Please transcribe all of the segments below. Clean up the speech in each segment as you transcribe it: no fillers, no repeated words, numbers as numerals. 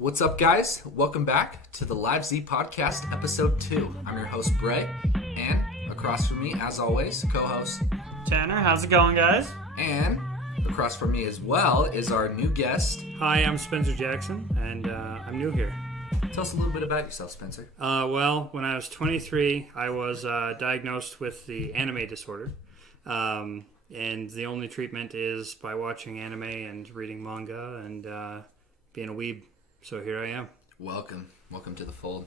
What's up, guys? Welcome back to the Live Z Podcast, Episode 2. I'm your host, Bray, and across from me, as always, co-host Tanner. How's it going, guys? And across from me as well is our new guest. Hi, I'm Spencer Jackson, and I'm new here. Tell us a little bit about yourself, Spencer. Well, when I was 23, I was diagnosed with the anime disorder. And the only treatment is by watching anime and reading manga and being a weeb. So here I am. Welcome to the fold.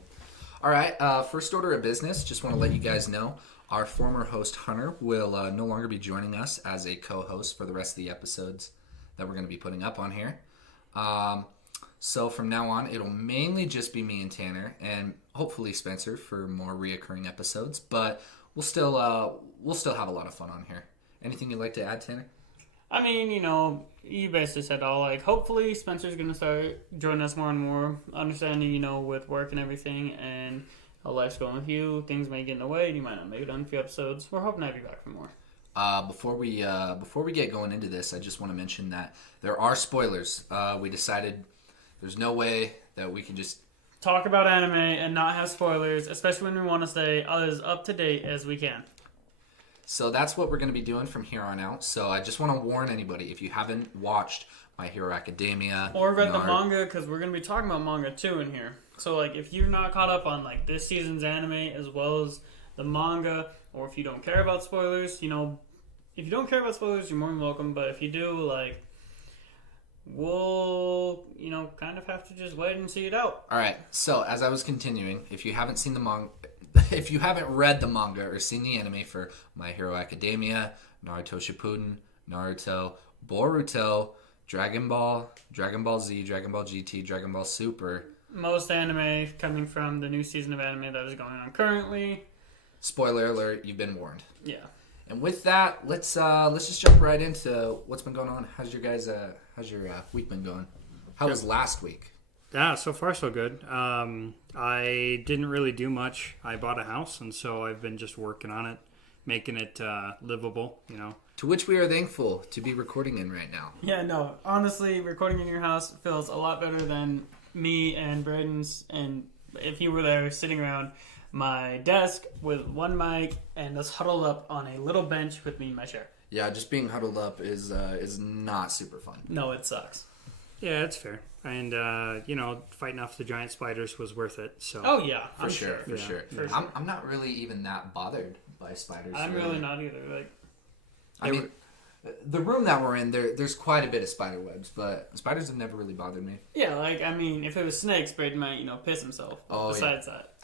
All right, first order of business, just want to let you guys know, our former host, Hunter, will no longer be joining us as a co-host for the rest of the episodes that we're going to be putting up on here. So from now on, it'll mainly just be me and Tanner, and hopefully Spencer for more reoccurring episodes, but we'll still have a lot of fun on here. Anything you'd like to add, Tanner? I mean, you basically said all. Like, hopefully Spencer's going to start joining us more and more, understanding, with work and everything, and how life's going with you. Things may get in the way, and you might not make it on a few episodes. We're hoping to have you back for more. Before we get going into this, I just want to mention that there are spoilers. We decided there's no way that we can just talk about anime and not have spoilers, especially when we want to stay as up to date as we can. So that's what we're going to be doing from here on out. So I just want to warn anybody, if you haven't watched My Hero Academia or read the manga, because we're going to be talking about manga too in here. So if you're not caught up on this season's anime as well as the manga, or if you don't care about spoilers, if you don't care about spoilers, you're more than welcome. But if you do, we'll kind of have to just wait and see it out. All right. So as I was continuing, if you haven't seen the manga, if you haven't read the manga or seen the anime for My Hero Academia, Naruto Shippuden, Naruto, Boruto, Dragon Ball, Dragon Ball Z, Dragon Ball GT, Dragon Ball Super. Most anime coming from the new season of anime that is going on currently. Spoiler alert, you've been warned. Yeah. And with that, let's just jump right into what's been going on. How's your week been going? How was last week? Yeah, so far so good. I didn't really do much. I bought a house, and so I've been just working on it, making it livable, To which we are thankful to be recording in right now. Yeah, no, honestly, recording in your house feels a lot better than me and Braden's, and if you were there sitting around my desk with one mic and us huddled up on a little bench with me in my chair. Yeah, just being huddled up is not super fun. No, it sucks. Yeah, it's fair. And, fighting off the giant spiders was worth it. So. Oh, yeah. For sure. For sure. I'm not really even that bothered by spiders. I'm really not either. I mean, the room that we're in, there's quite a bit of spider webs, but spiders have never really bothered me. Yeah, if it was snakes, Braden might, piss himself. Besides that.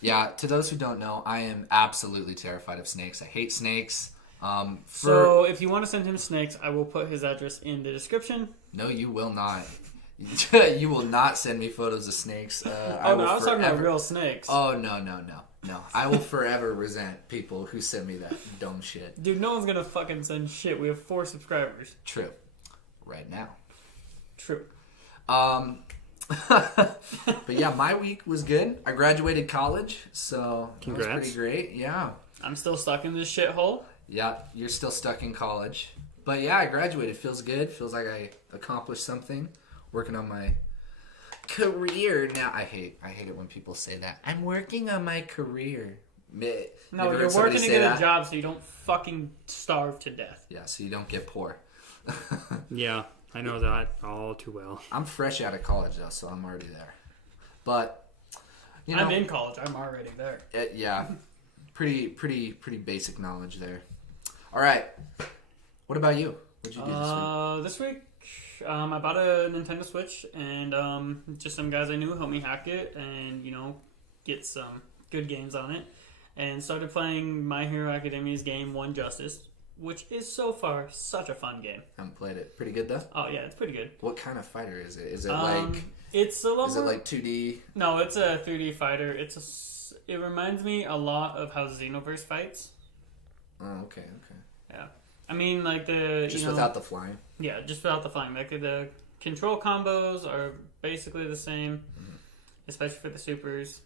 Yeah, to those who don't know, I am absolutely terrified of snakes. I hate snakes. So if you want to send him snakes, I will put his address in the description. No, you will not. You will not send me photos of snakes. I was talking about real snakes. Oh, no. I will forever resent people who send me that dumb shit. Dude, no one's going to fucking send shit. We have 4 subscribers. True. Right now. True. But yeah, my week was good. I graduated college, so Congrats. It was pretty great. Yeah. I'm still stuck in this shithole. Yeah, you're still stuck in college. But yeah, I graduated. Feels good. Feels like I accomplished something. Working on my career now. I hate it when people say that. I'm working on my career. No, you're working to get a job so you don't fucking starve to death. Yeah, so you don't get poor. Yeah, I know that all too well. I'm fresh out of college though, so I'm already there. But I'm in college. I'm already there. Yeah, pretty basic knowledge there. All right, what about you? What'd you do this week? I bought a Nintendo Switch, and just some guys I knew helped me hack it and, get some good games on it. And started playing My Hero Academia's game, One Justice, which is so far such a fun game. Haven't played it. Pretty good, though? Oh, yeah, it's pretty good. What kind of fighter is it? Is it It's a little Is it like 2D? No, it's a 3D fighter. It reminds me a lot of how Xenoverse fights. Oh, okay. Yeah. I mean, without the flying. Yeah, just without the flying. The control combos are basically the same, especially for the supers.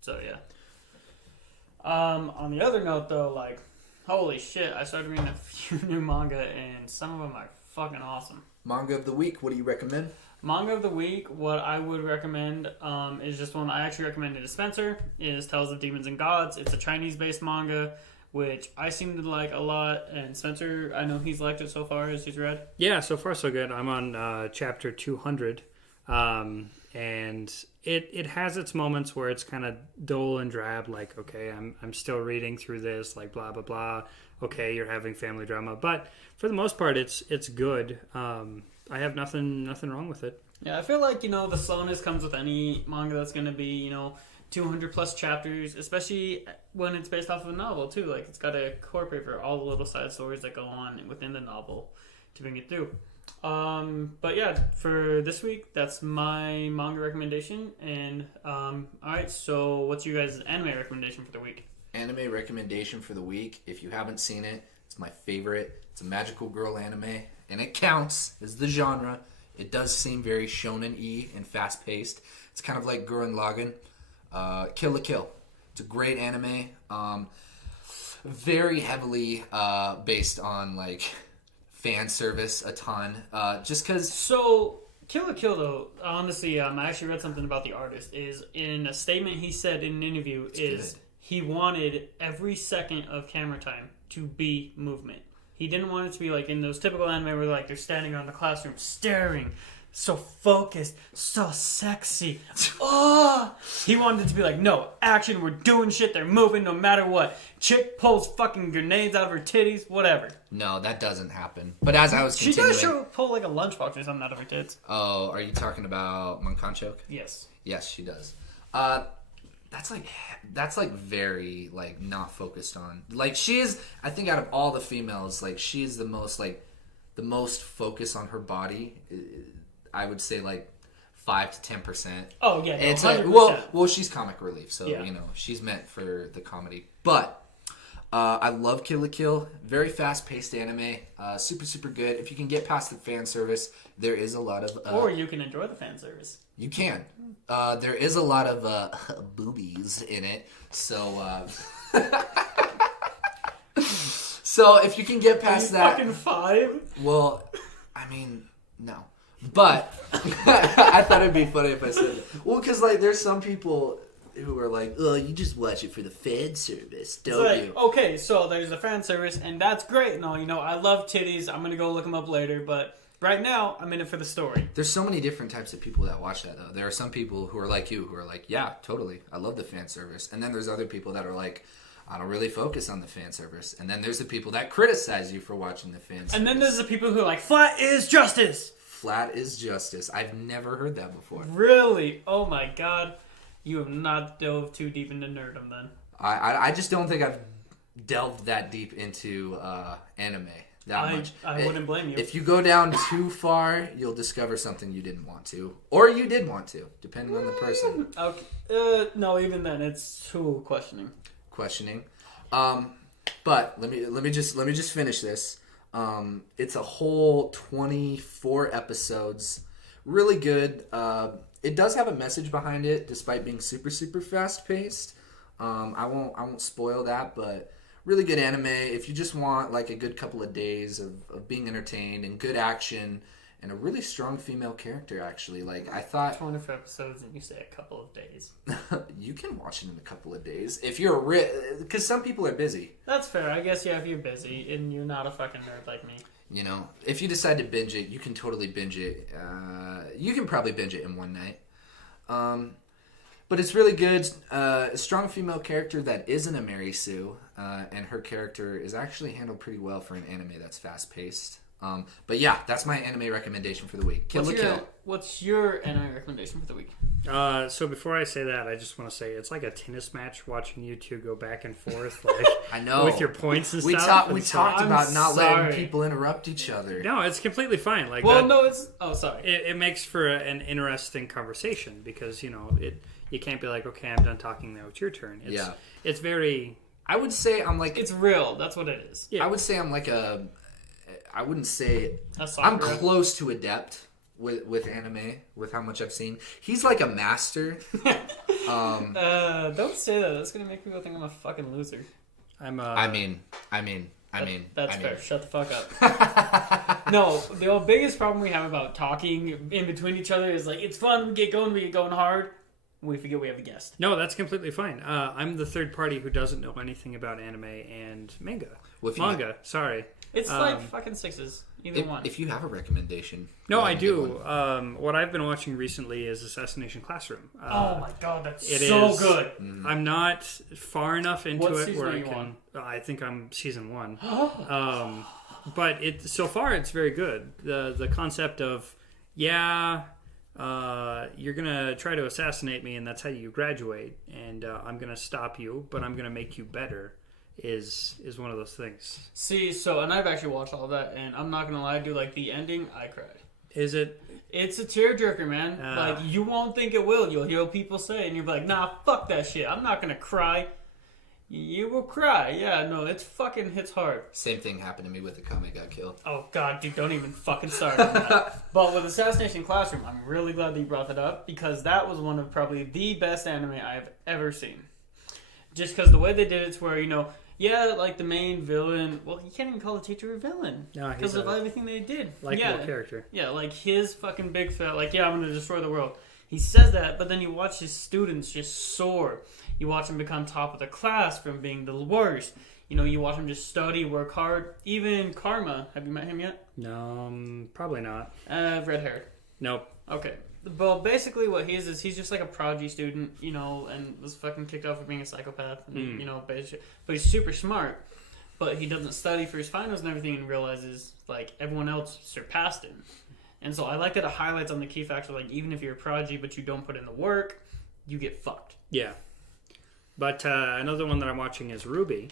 So yeah. On the other note, though, holy shit! I started reading a few new manga, and some of them are fucking awesome. Manga of the week. What do you recommend? Manga of the week, what I would recommend is just one I actually recommended to Spencer, is Tales of Demons and Gods. It's a Chinese-based manga, which I seem to like a lot, and Spencer, I know he's liked it so far as he's read. Yeah, so far so good. I'm on chapter 200, and it has its moments where it's kind of dull and drab, like, okay, I'm still reading through this, like, blah, blah, blah. Okay, you're having family drama. But for the most part, it's good. I have nothing wrong with it. Yeah, I feel like, the slowness comes with any manga that's going to be, 200 plus chapters, especially when it's based off of a novel, too. Like, it's got to incorporate for all the little side stories that go on within the novel to bring it through. But yeah, for this week, that's my manga recommendation. And, alright, so what's your guys' anime recommendation for the week? Anime recommendation for the week. If you haven't seen it, it's my favorite. It's a magical girl anime, and it counts as the genre. It does seem very shonen-y and fast-paced. It's kind of like Gurren Lagann. Kill la Kill. It's a great anime. Very heavily based on like fan service a ton. Just because. So Kill la Kill, though, honestly, I actually read something about the artist. Is in a statement he said in an interview he wanted every second of camera time to be movement. He didn't want it to be like in those typical anime where like they're standing around the classroom staring, so focused, so sexy. Oh! He wanted it to be like, no, action, we're doing shit, they're moving no matter what. Chick pulls fucking grenades out of her titties, whatever. No, that doesn't happen. But as I was continuing... She does pull like a lunchbox or something out of her tits. Oh, are you talking about Monkanchok? Yes. Yes, she does. That's like very like not focused on. Like she is, I think out of all the females, like she is the most focused on her body. I would say like 5 to 10%. Oh yeah, no, it's 100%. Well, she's comic relief, so yeah. She's meant for the comedy. But I love Kill la Kill. Very fast paced anime. Super super good. If you can get past the fan service, there is a lot of. Or you can enjoy the fan service. You can. There is a lot of boobies in it, so so if you can get past that, fucking 5. Well, I mean, no, but I thought it'd be funny if I said that. Well, because like there's some people who are like, oh, you just watch it for the fan service, don't you? Okay, so there's the fan service, and that's great. No, I love titties. I'm gonna go look them up later, but. Right now, I'm in it for the story. There's so many different types of people that watch that, though. There are some people who are like you, who are like, yeah, totally, I love the fan service. And then there's other people that are like, I don't really focus on the fan service. And then there's the people that criticize you for watching the fan service. And then there's the people who are like, flat is justice! Flat is justice. I've never heard that before. Really? Oh my god. You have not delved too deep into nerdom, then. I just don't think I've delved that deep into anime. Much. I wouldn't blame you. If you go down too far, you'll discover something you didn't want to, or you did want to, depending on the person. Okay. No, even then, it's too questioning. But let me just finish this. It's a whole 24 episodes, really good. It does have a message behind it, despite being super super fast paced. I won't spoil that, but. Really good anime. If you just want like a good couple of days of being entertained and good action and a really strong female character, actually. Like I thought 24 episodes and you say a couple of days. You can watch it in a couple of days if you're because some people are busy. That's fair. I guess if you're busy and you're not a fucking nerd like me. If you decide to binge it, you can totally binge it. You can probably binge it in one night. But it's really good. A strong female character that isn't a Mary Sue, and her character is actually handled pretty well for an anime that's fast-paced. But yeah, that's my anime recommendation for the week. Kill la Kill. What's your anime recommendation for the week? So before I say that, I just want to say it's like a tennis match watching you two go back and forth, like I know with your points and we stuff. We talked about not letting people interrupt each other. No, it's completely fine. Like sorry. It makes for an interesting conversation because you can't be like, okay, I'm done talking now. It's your turn. It's very. I would say I'm like it's real. That's what it is. Yeah. I would say I'm like I wouldn't say I'm close to adept with anime with how much I've seen. He's like a master. Don't say that. That's gonna make people think I'm a fucking loser. I mean, That's fair. Shut the fuck up. No, the biggest problem we have about talking in between each other is like, it's fun, we get going hard. We forget we have a guest. No, that's completely fine. I'm the third party who doesn't know anything about anime and manga. Sorry. It's like fucking sixes. Either one. If you have a recommendation. No, I do. What I've been watching recently is Assassination Classroom. Oh my god, that's so good. I'm not far enough into What it where I season are can. I think I'm season 1. But so far it's very good. The concept of you're gonna try to assassinate me, and that's how you graduate. And I'm gonna stop you, but I'm gonna make you better. Is one of those things. See, and I've actually watched all of that, and I'm not gonna lie, dude, like the ending, I cried. Is it? It's a tearjerker, man. Like, you won't think it will. You'll hear people say it, and you'll be like, nah, fuck that shit. I'm not gonna cry. You will cry. Yeah, no, it fucking hits hard. Same thing happened to me with the comic got killed. Oh, God, dude, don't even fucking start on that. But with Assassination Classroom, I'm really glad that you brought that up, because that was one of probably the best anime I've ever seen. Just because the way they did it's where, like the main villain, well, you can't even call the teacher a villain. No, because of everything they did. Likeable character. Yeah, like his fucking big fat, I'm going to destroy the world. He says that, but then you watch his students just soar. You watch him become top of the class from being the worst. You watch him just study, work hard. Even Karma, have you met him yet? No, probably not. Red-haired. Nope. Okay. Well, basically what he is he's just like a prodigy student, and was fucking kicked off for being a psychopath, and, basically. But he's super smart, but he doesn't study for his finals and everything, and realizes, like, everyone else surpassed him. And so I like that it highlights on the key factor, like, even if you're a prodigy but you don't put in the work, you get fucked. Yeah. But another one that I'm watching is Ruby,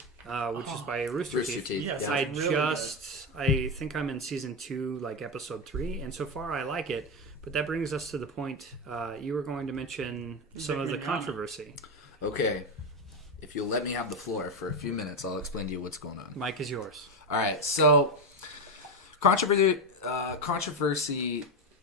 which is by Rooster Teeth. Yes, I think I'm in season 2, like episode 3, and so far I like it. But that brings us to the point you were going to mention some of the controversy. Okay. If you'll let me have the floor for a few minutes, I'll explain to you what's going on. Mike is yours. All right. So, controversy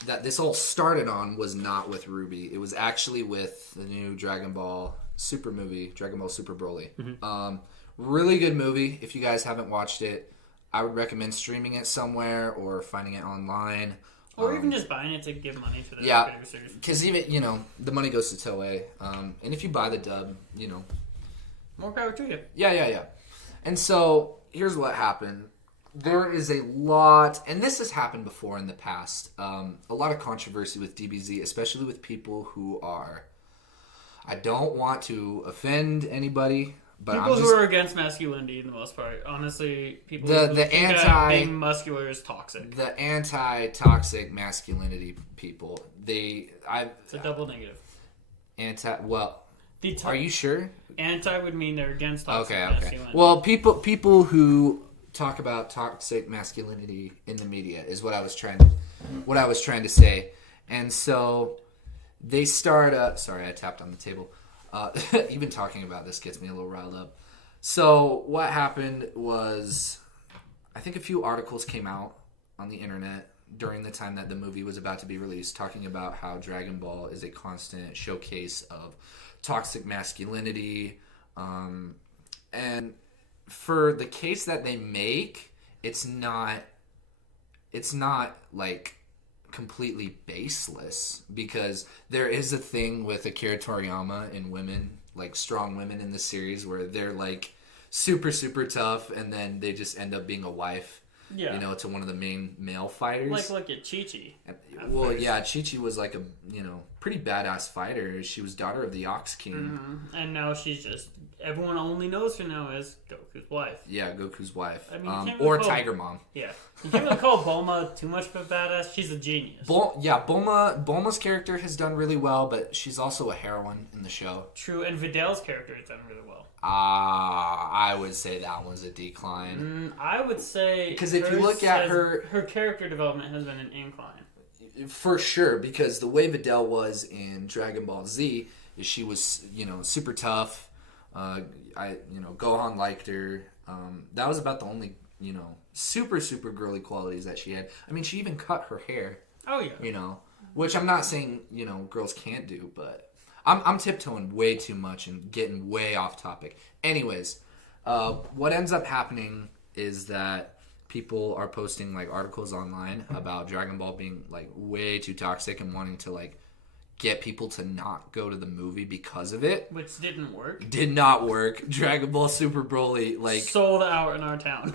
that this all started on was not with Ruby. It was actually with the new Dragon Ball Super movie, Dragon Ball Super Broly. Mm-hmm. Really good movie. If you guys haven't watched it, I would recommend streaming it somewhere or finding it online. Or even just buying it to give money to the producers. Because even, the money goes to Toei. And if you buy the dub, more power to you. Yeah. And so, here's what happened. There is a lot, and this has happened before in the past, a lot of controversy with DBZ, especially with people who are, I don't want to offend anybody, but people who are against masculinity, in the most part. Honestly, people who think that being muscular is toxic. The anti-toxic masculinity people, it's a double negative. Are you sure? Anti would mean they're against toxic masculinity. Well, people who talk about toxic masculinity in the media is what I was trying to say. And so they start sorry, I tapped on the table. Even talking about this gets me a little riled up. So what happened was, I think a few articles came out on the internet during the time that the movie was about to be released, talking about how Dragon Ball is a constant showcase of toxic masculinity. And for the case that they make, it's not like completely baseless, because there is a thing with Akira Toriyama in women, like strong women in the series, where they're like super, super tough, and then they just end up being a wife, to one of the main male fighters. Like look at Chi-Chi. Well, yeah, Chi-Chi was like a, pretty badass fighter. She was daughter of the Ox King. Mm-hmm. And now she's just, everyone only knows her now as Goku's wife. Yeah, Goku's wife. I mean, or Tiger Mom. Yeah. You can't really call Bulma too much of a badass. She's a genius. Bulma's character has done really well, but she's also a heroine in the show. True, and Vidal's character has done really well. I would say that one's a decline. I would say, because if you look at her character development has been an incline. For sure, because the way Videl was in Dragon Ball Z is she was, super tough. Gohan liked her. That was about the only, super, super girly qualities that she had. I mean, she even cut her hair. Oh, yeah. Which I'm not saying, girls can't do, but I'm tiptoeing way too much and getting way off topic. Anyways, what ends up happening is that people are posting like articles online about Dragon Ball being like way too toxic and wanting to like get people to not go to the movie because of it. Which didn't work. Did not work. Dragon Ball Super Broly like sold out in our town.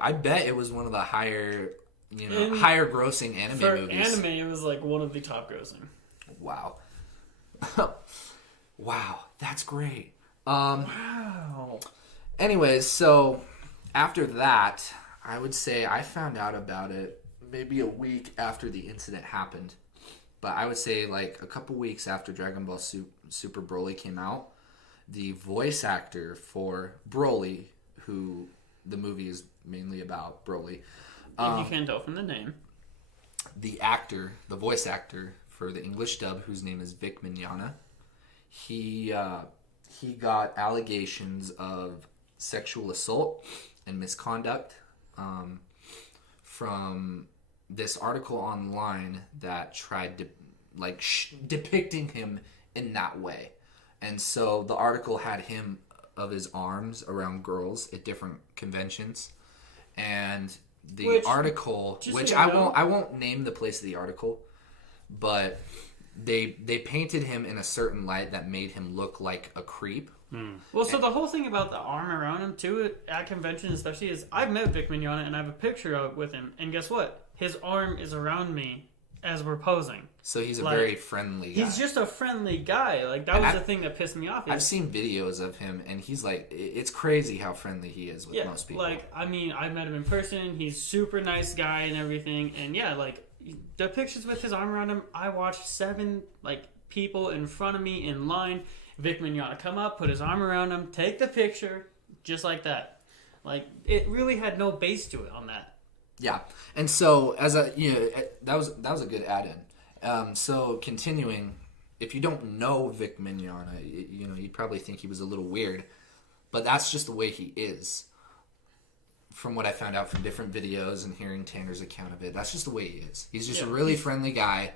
I bet it was one of the higher higher grossing anime movies. For anime, it was like one of the top grossing. Wow. Wow, that's great. Wow. Anyways, so after that, I would say I found out about it maybe a week after the incident happened. But I would say like a couple weeks after Dragon Ball Super Broly came out, the voice actor for Broly, who the movie is mainly about, Broly. If you can't tell from the name. The voice actor for the English dub, whose name is Vic Mignogna, he got allegations of sexual assault and misconduct from this article online that tried to depicting him in that way. And so the article had him of his arms around girls at different conventions, and the article, which I won't name the place of the article, but they painted him in a certain light that made him look like a creep. Well, so the whole thing about the arm around him too at conventions, especially, is I've met Vic Mignogna and I have a picture of with him, and guess what? His arm is around me as we're posing. So he's a very friendly guy. He's just a friendly guy. Like, that was the thing that pissed me off. I've seen videos of him, and he's like, it's crazy how friendly he is with most people. Like, I mean, I've met him in person. He's super nice guy and everything. And yeah, like, the pictures with his arm around him, I watched 7 people in front of me in line. Vic Mignogna come up, put his arm around him, take the picture, just like that. Like, it really had no base to it on that. Yeah, and so that was a good add-in. So continuing, if you don't know Vic Mignogna, you'd probably think he was a little weird, but that's just the way he is. From what I found out from different videos and hearing Tanner's account of it, that's just the way he is. He's just a really friendly guy,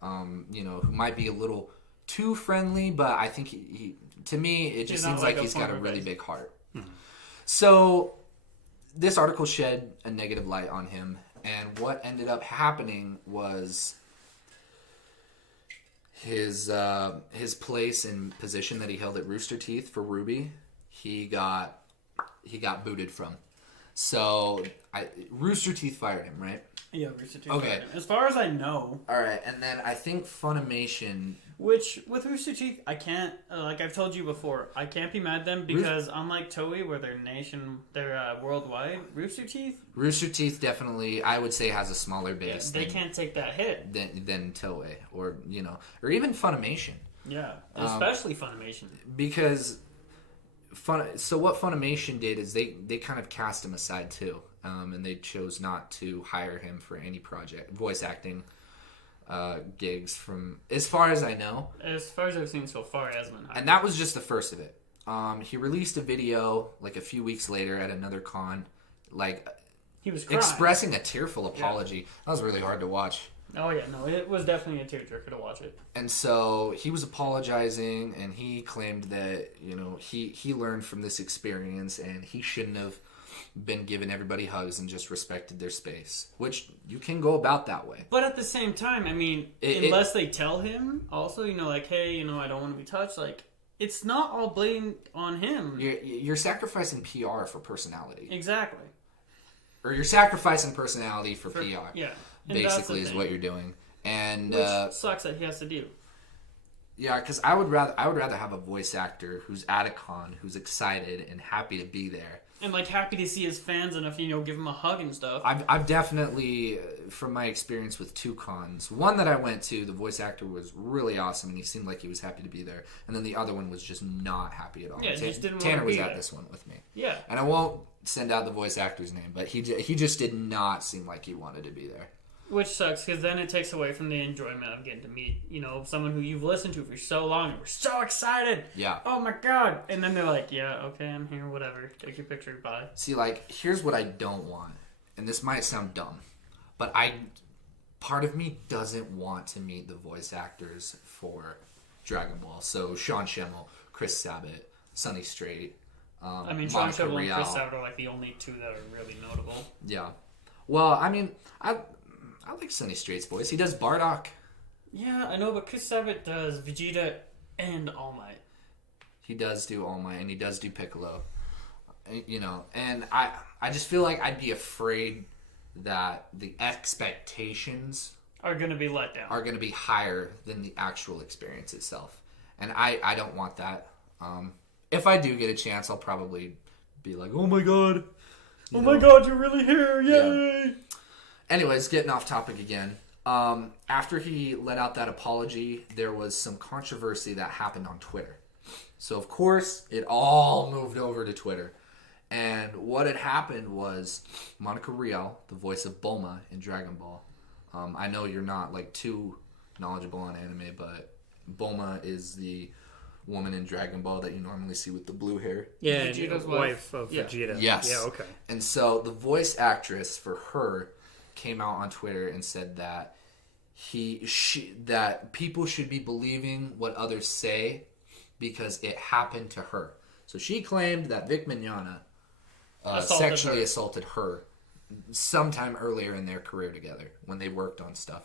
who might be a little too friendly, but I think he to me, it just seems like he's got a really big heart. Mm-hmm. So this article shed a negative light on him, and what ended up happening was his place and position that he held at Rooster Teeth for Ruby, he got booted from. So Rooster Teeth fired him, right? Yeah, Rooster Teeth fired him. As far as I know. All right, and then I think Funimation. Which, with Rooster Teeth, I can't, like I've told you before, I can't be mad at them because unlike Toei, where they're worldwide, Rooster Teeth definitely, I would say, has a smaller base. Yeah, they can't take that hit. Than Toei, or even Funimation. Yeah, especially Funimation. Because, so what Funimation did is they kind of cast him aside too, and they chose not to hire him for any voice acting gigs from, as far as I know. As far as I've seen so far, he hasn't been hired. And that was just the first of it. He released a video like a few weeks later at another con, like he was crying, expressing a tearful apology. Yeah. That was really hard to watch. Oh yeah, no, it was definitely a tearjerker to watch it. And so he was apologizing, and he claimed that he learned from this experience, and he shouldn't have been giving everybody hugs and just respected their space, which you can go about that way. But at the same time, I mean, unless they tell him also, like, hey, I don't want to be touched, like, it's not all blamed on him. You're sacrificing PR for personality. Exactly. Or you're sacrificing personality for PR. Yeah. And basically is what you're doing. And which sucks that he has to do. Yeah, because I would rather have a voice actor who's at a con, who's excited and happy to be there. And happy to see his fans enough, give him a hug and stuff. I've definitely, from my experience with 2 cons, one that I went to, the voice actor was really awesome and he seemed like he was happy to be there. And then the other one was just not happy at all. Yeah, just didn't Tanner want to be was there. at this one with me. Yeah. And I won't send out the voice actor's name, but he just did not seem like he wanted to be there. Which sucks, because then it takes away from the enjoyment of getting to meet, someone who you've listened to for so long, and we're so excited. Yeah. Oh my god. And then they're like, yeah, okay, I'm here, whatever. Take your picture, bye. See, here's what I don't want. And this might sound dumb, but part of me doesn't want to meet the voice actors for Dragon Ball. So Sean Schemmel, Chris Sabat, Sonny Strait, I mean, Sean Monica Shovel and Rial. Chris Sabat are like the only two that are really notable. Yeah. Well, I mean, I like Sunny Straight's voice. He does Bardock. Yeah, I know, but Chris Sabat does Vegeta and All Might. He does do All Might, and he does do Piccolo. You know, and I just feel like I'd be afraid that the expectations Are going to be let down. are going to be higher than the actual experience itself. And I don't want that. If I do get a chance, I'll probably be like, oh my god. My god, you're really here. Yay! Yeah. Anyways, getting off topic again. After he let out that apology, there was some controversy that happened on Twitter. So, of course, it all moved over to Twitter. And what had happened was Monica Rial, the voice of Bulma in Dragon Ball. I know you're not like too knowledgeable on anime, but Bulma is the woman in Dragon Ball that you normally see with the blue hair. Yeah, Vegeta's and wife of Vegeta. Yes. Yeah, okay. And so the voice actress for her came out on Twitter and said that that people should be believing what others say because it happened to her. So she claimed that Vic Mignogna sexually assaulted her sometime earlier in their career together when they worked on stuff.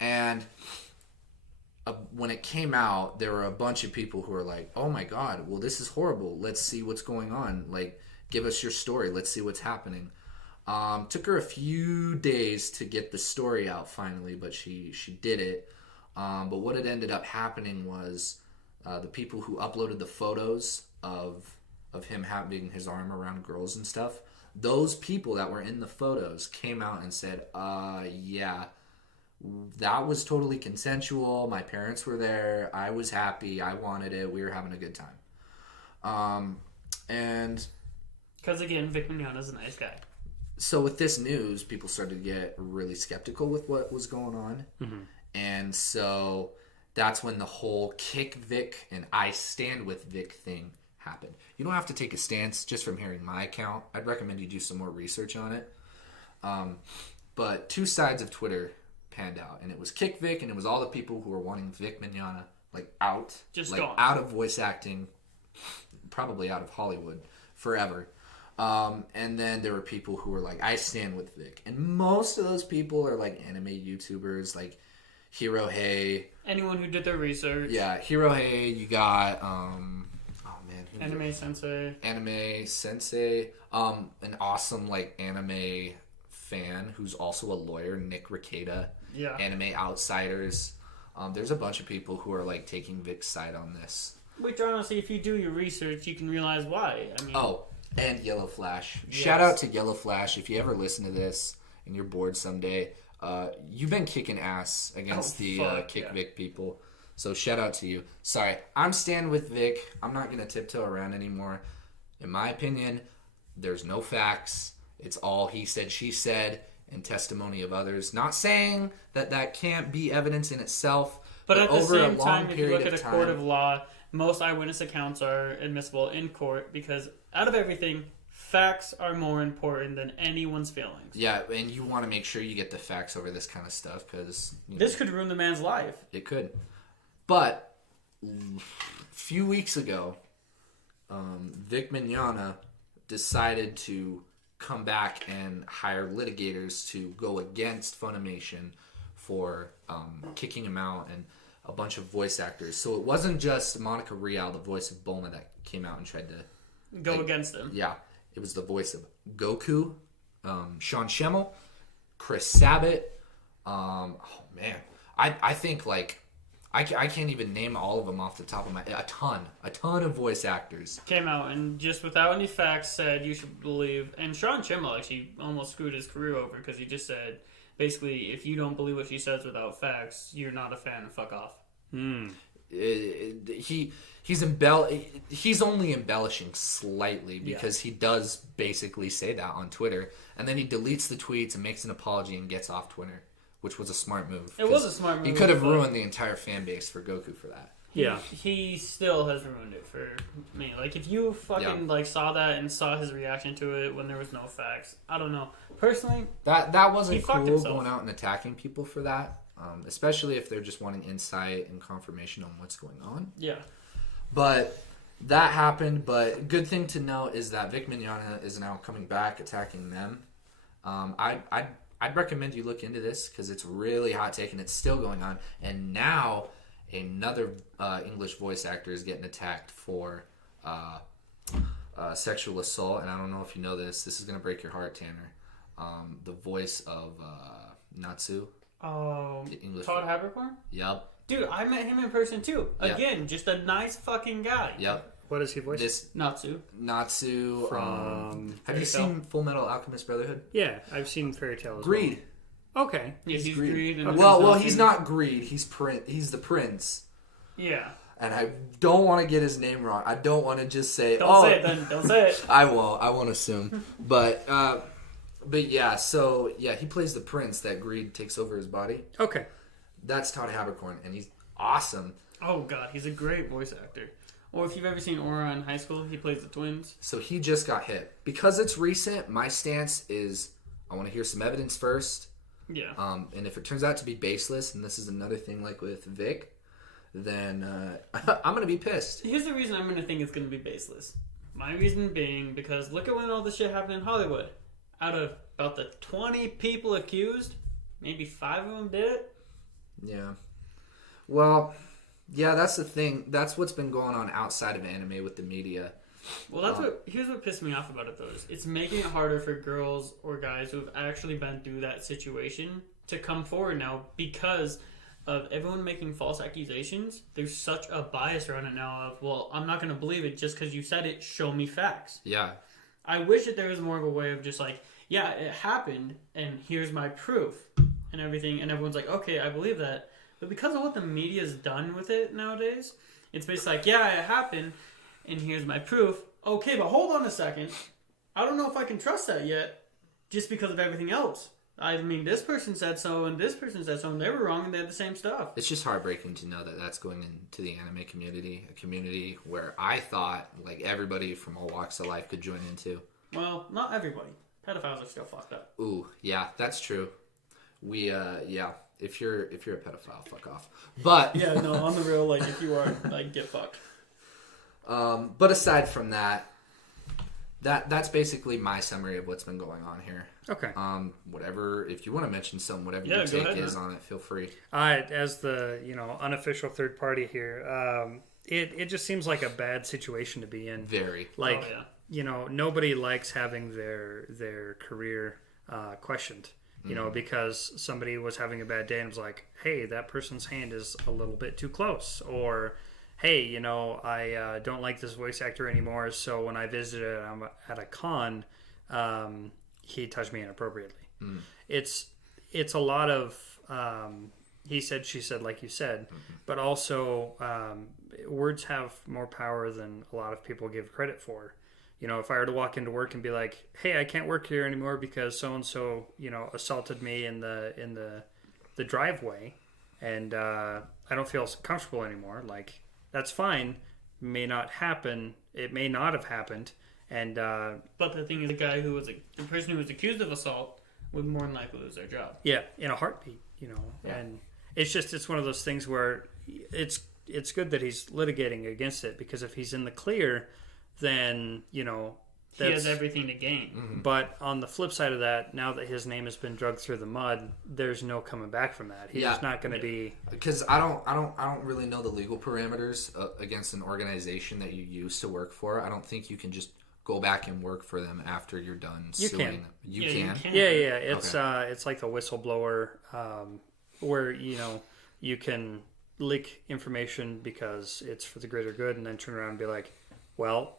And when it came out, there were a bunch of people who were like, oh my god, well, this is horrible. Let's see what's going on. Like, give us your story. Let's see what's happening. Took her a few days to get the story out finally, but she did it. But what had ended up happening was the people who uploaded the photos of him having his arm around girls and stuff, those people that were in the photos came out and said, yeah, that was totally consensual. My parents were there. I was happy. I wanted it. We were having a good time. And Because, again, Vic Mignogna's a nice guy. so with this news, people started to get really skeptical with what was going on. Mm-hmm. And so that's when the whole kick Vic and I stand with Vic thing happened. You don't have to take a stance just from hearing my account. I'd recommend you do some more research on it. But two sides of Twitter panned out, and it was kick Vic, and it was all the people who were wanting Vic Mignogna out, Just like gone. out of voice acting, probably out of Hollywood forever. And then there were people who were like, I stand with Vic, and most of those people are like anime YouTubers, like Hiro Hey. Anyone who did their research. Yeah, Hiro Hey. You got Anime Sensei. Anime Sensei. An awesome like anime fan who's also a lawyer, Nick Ricada. Yeah. Anime Outsiders. There's a bunch of people who are like taking Vic's side on this. Which honestly, if you do your research, you can realize why. I mean, And Yellow Flash. Yes. Shout out to Yellow Flash. If you ever listen to this and you're bored someday, you've been kicking ass against Kick Vic people. So shout out to you. Sorry, I'm staying with Vic. I'm not going to tiptoe around anymore. In my opinion, there's no facts. It's all he said, she said, and testimony of others. Not saying that can't be evidence in itself. but at the over same a long time, if you period look at of a court time- of law, most eyewitness accounts are admissible in court because out of everything, facts are more important than anyone's feelings. Yeah, and you want to make sure you get the facts over this kind of stuff because This could ruin the man's life. it could. But a few weeks ago, Vic Mignogna decided to come back and hire litigators to go against Funimation for kicking him out and a bunch of voice actors. So it wasn't just Monica Rial, the voice of Bulma, that came out and tried to Go against him. Yeah, it was the voice of Goku, Sean Schemmel, Chris Sabat. Oh man, I think like I can't even name all of them off the top of my a ton of voice actors. Came out and just without any facts said you should believe. And Sean Schemmel actually almost screwed his career over because he just said basically if you don't believe what she says without facts, you're not a fan and fuck off. He's only embellishing slightly because he does basically say that on Twitter, and then he deletes the tweets and makes an apology and gets off Twitter, which was a smart move. It was a smart move. He could have but ruined the entire fan base for Goku for that. Yeah. He still has ruined it for me. Like, if you fucking, saw that and saw his reaction to it when there was no facts, I don't know. Personally, That wasn't he fucked cool himself. going out and attacking people for that, especially if they're just wanting insight and confirmation on what's going on. yeah. But that happened, but good thing to note is that Vic Mignogna is now coming back, attacking them. I'd recommend you look into this because it's really hot take and it's still going on. And now another English voice actor is getting attacked for sexual assault. And I don't know if you know this. This is going to break your heart, Tanner. The voice of Natsu. Oh, English Todd Habercorn? Yep. Dude, I met him in person too. Yep. Again, just a nice fucking guy. Yep. What is he voicing? This Natsu. From have you seen Full Metal Alchemist Brotherhood? Yeah, I've seen Fairy Tail as Greed. well. Okay. Yeah, he's Greed. And Well, he's not Greed. He's the prince. Yeah. And I don't want to get his name wrong. I don't want to just say. Don't say it then. Don't say it. I won't. I won't assume. But yeah. So yeah, he plays the prince that Greed takes over his body. Okay. That's Todd Habercorn, and he's awesome. Oh god, he's a great voice actor. Or if you've ever seen Aura in high school, he plays the twins. So he just got hit. Because it's recent, my stance is I want to hear some evidence first. Yeah. And if it turns out to be baseless, and this is another thing like with Vic, then I'm going to be pissed. Here's the reason I'm going to think it's going to be baseless. My reason being because look at when all this shit happened in Hollywood. Out of about the 20 people accused, maybe 5 of them did it. Yeah. Well, yeah, that's the thing. That's what's been going on outside of anime with the media. Well, here's what pissed me off about it, though. It's making it harder for girls or guys who have actually been through that situation to come forward now because of everyone making false accusations. There's such a bias around it now of, well, I'm not going to believe it just because you said it. Show me facts. Yeah. I wish that there was more of a way of just like, yeah, it happened, and here's my proof and everything, and everyone's like, okay, I believe that. But because of what the media's done with it nowadays, it's basically like, yeah, it happened, and here's my proof. Okay, but hold on a second. I don't know if I can trust that yet, just because of everything else. I mean, this person said so, and this person said so, and they were wrong, and they had the same stuff. It's just heartbreaking to know that that's going into the anime community, a community where I thought like everybody from all walks of life could join into. Well, not everybody. Pedophiles are still fucked up. Ooh, yeah, that's true. We, yeah, if you're a pedophile, fuck off. But yeah, no, on the real, like if you are, like get fucked. But aside from that, that's basically my summary of what's been going on here. Okay. Whatever, if you want to mention something, whatever Yeah, your take ahead, is man. on it, feel free. As the unofficial third party here, it just seems like a bad situation to be in. Very. Like, Oh, yeah. Nobody likes having their career questioned. Because somebody was having a bad day and was like, hey, that person's hand is a little bit too close. Or, hey, I don't like this voice actor anymore, so when I visited him at a con, he touched me inappropriately. Mm. It's a lot of he said, she said, like you said, but also words have more power than a lot of people give credit for. If I were to walk into work and be like, hey, I can't work here anymore because so-and-so, assaulted me in the driveway and I don't feel comfortable anymore. Like, that's fine. May not happen. It may not have happened. And but the thing is, the person who was accused of assault would more than likely lose their job. Yeah, in a heartbeat, Yeah. And it's one of those things where it's good that he's litigating against it, because if he's in the clear, then he has everything to gain. Mm-hmm. But on the flip side of that, now that his name has been dragged through the mud, there's no coming back from that. He's not going to be, because I don't really know the legal parameters against an organization that you used to work for. I don't think you can just go back and work for them after you're done suing them. You can. Yeah. It's it's like the whistleblower, where you can leak information because it's for the greater good, and then turn around and be like, well,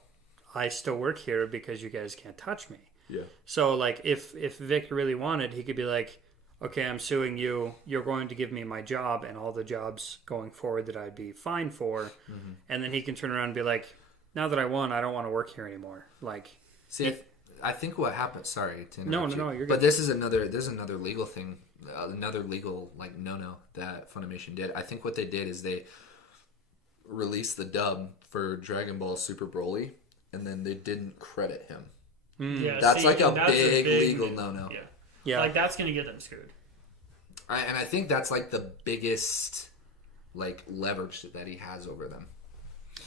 I still work here because you guys can't touch me. Yeah. So, like, if Vic really wanted, he could be like, okay, I'm suing you. You're going to give me my job and all the jobs going forward that I'd be fine for. Mm-hmm. And then he can turn around and be like, now that I won, I don't want to work here anymore. Like, see, I think what happened. Sorry to interrupt No, you're good. But there's another legal thing, another legal no that Funimation did. I think what they did is they released the dub for Dragon Ball Super Broly, and then they didn't credit him. Yeah, that's a big legal no. Yeah. Like, that's gonna get them screwed. And I think that's like the biggest like leverage that he has over them.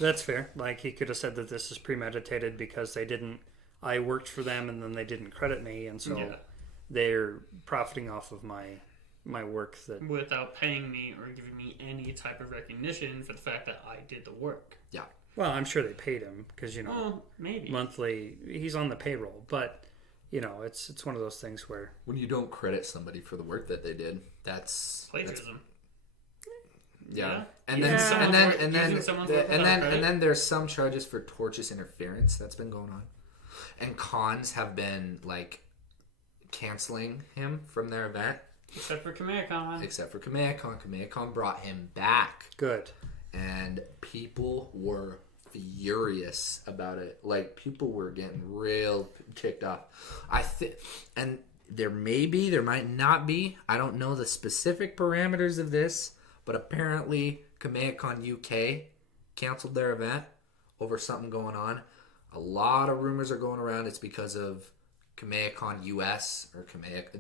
That's fair. Like, he could have said that this is premeditated because I worked for them and then they didn't credit me, and so they're profiting off of my work without paying me or giving me any type of recognition for the fact that I did the work. Yeah. Well, I'm sure they paid him because, maybe monthly, he's on the payroll, but it's one of those things where when you don't credit somebody for the work that they did, that's plagiarism. Yeah. And then there's some charges for tortious interference that's been going on. And cons have been like canceling him from their event. Except for Kamehacon. Kamehacon brought him back. Good. And people were furious about it. Like, people were getting real ticked off. And there might not be. I don't know the specific parameters of this. But apparently, Kamehacon UK canceled their event over something going on. A lot of rumors are going around. It's because of Kamehacon US, or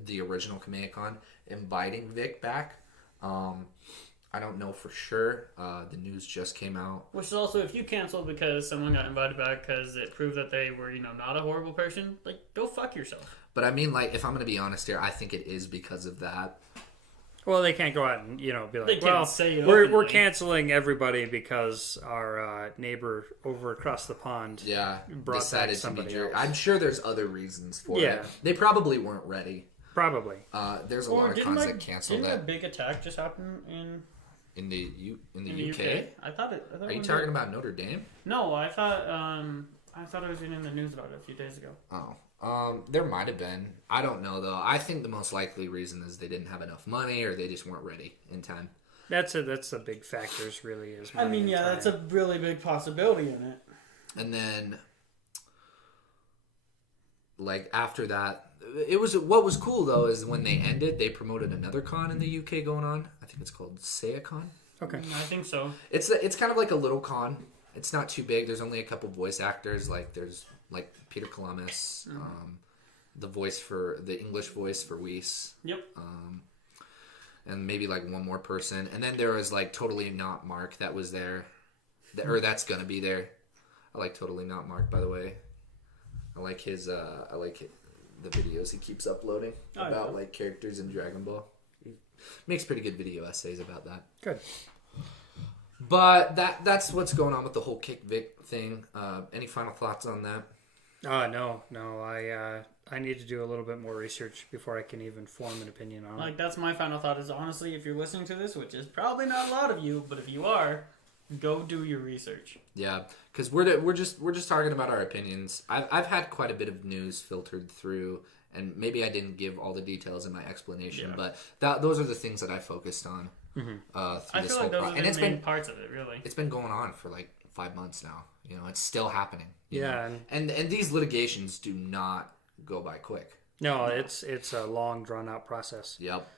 the original Kamehacon, inviting Vic back. I don't know for sure. The news just came out. Which is also, if you cancel because someone got invited back because it proved that they were, not a horrible person, like, go fuck yourself. But I mean, like, if I'm going to be honest here, I think it is because of that. Well, they can't go out and, be like, we're canceling everybody because our neighbor over across the pond brought back somebody else. I'm sure there's other reasons for it. They probably weren't ready. Probably. There's a lot of cons that canceled that. Didn't a big attack just happen in the UK? I thought Are you talking about Notre Dame? No, I thought I was reading the news about it a few days ago. Oh. There might have been. I don't know, though. I think the most likely reason is they didn't have enough money or they just weren't ready in time. That's a big factor, really, is money. I mean, yeah, that's a really big possibility in it. And then, like, after that, what was cool, though, is when they ended, they promoted another con in the UK going on. I think it's called SeiaCon. Okay. I think so. It's kind of like a little con. It's not too big. There's only a couple voice actors. Like, there's like Peter Columbus, the English voice for Whis. Yep. And maybe like one more person. And then there was like Totally Not Mark that was there. Or that's gonna be there. I like Totally Not Mark, by the way. I like his the videos he keeps uploading about like characters in Dragon Ball. He makes pretty good video essays about that. Good. But that's what's going on with the whole Kick Vic thing. Any final thoughts on that? No. I need to do a little bit more research before I can even form an opinion on it. Like, that's my final thought is, honestly, if you're listening to this, which is probably not a lot of you, but if you are, go do your research. Yeah, because we're just talking about our opinions. I've had quite a bit of news filtered through, and maybe I didn't give all the details in my explanation, but those are the things that I focused on. Through I feel like those are the main parts of it, really. It's been going on for like 5 months now. It's still happening. You know? And these litigations do not go by quick. No, it's a long, drawn out process. Yep.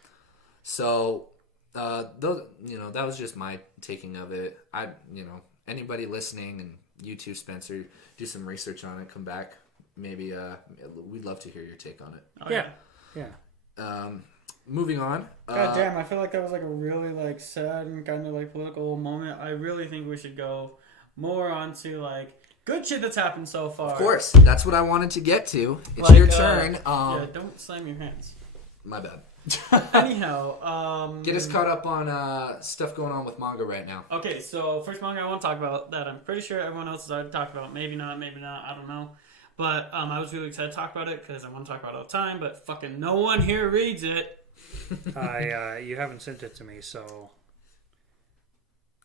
So, that was just my taking of it. Anybody listening, and you too, Spencer, do some research on it. Come back. Maybe we'd love to hear your take on it. Oh, yeah. Moving on. God damn, I feel like that was like a really like sad and kind of like political moment. I really think we should go more onto like good shit that's happened so far. Of course, that's what I wanted to get to. It's your turn. Don't slam your hands. My bad. Anyhow, get us caught up on stuff going on with manga right now. Okay, so first manga I want to talk about that I'm pretty sure everyone else has already talked about. Maybe not. I don't know. But I was really excited to talk about it because I want to talk about it all the time. But fucking no one here reads it. You haven't sent it to me, so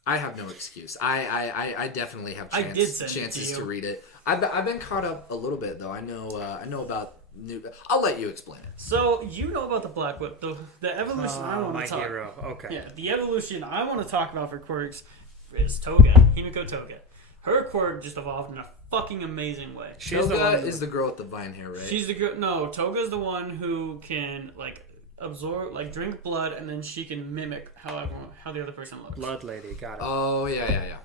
I have no excuse. I definitely have chances to read it. I've been caught up a little bit though. I know about new. I'll let you explain it. So you know about the Black Whip, the evolution I want to talk. My hero. Okay. Yeah, the evolution I want to talk about for quirks is Toga, Himiko Toga. Her quirk just evolved in a fucking amazing way. Toga is the girl with the vine hair, right? She's the girl. No, Toga's the one who can like absorb, like drink blood, and then she can mimic how the other person looks. Blood lady, got it. Oh yeah.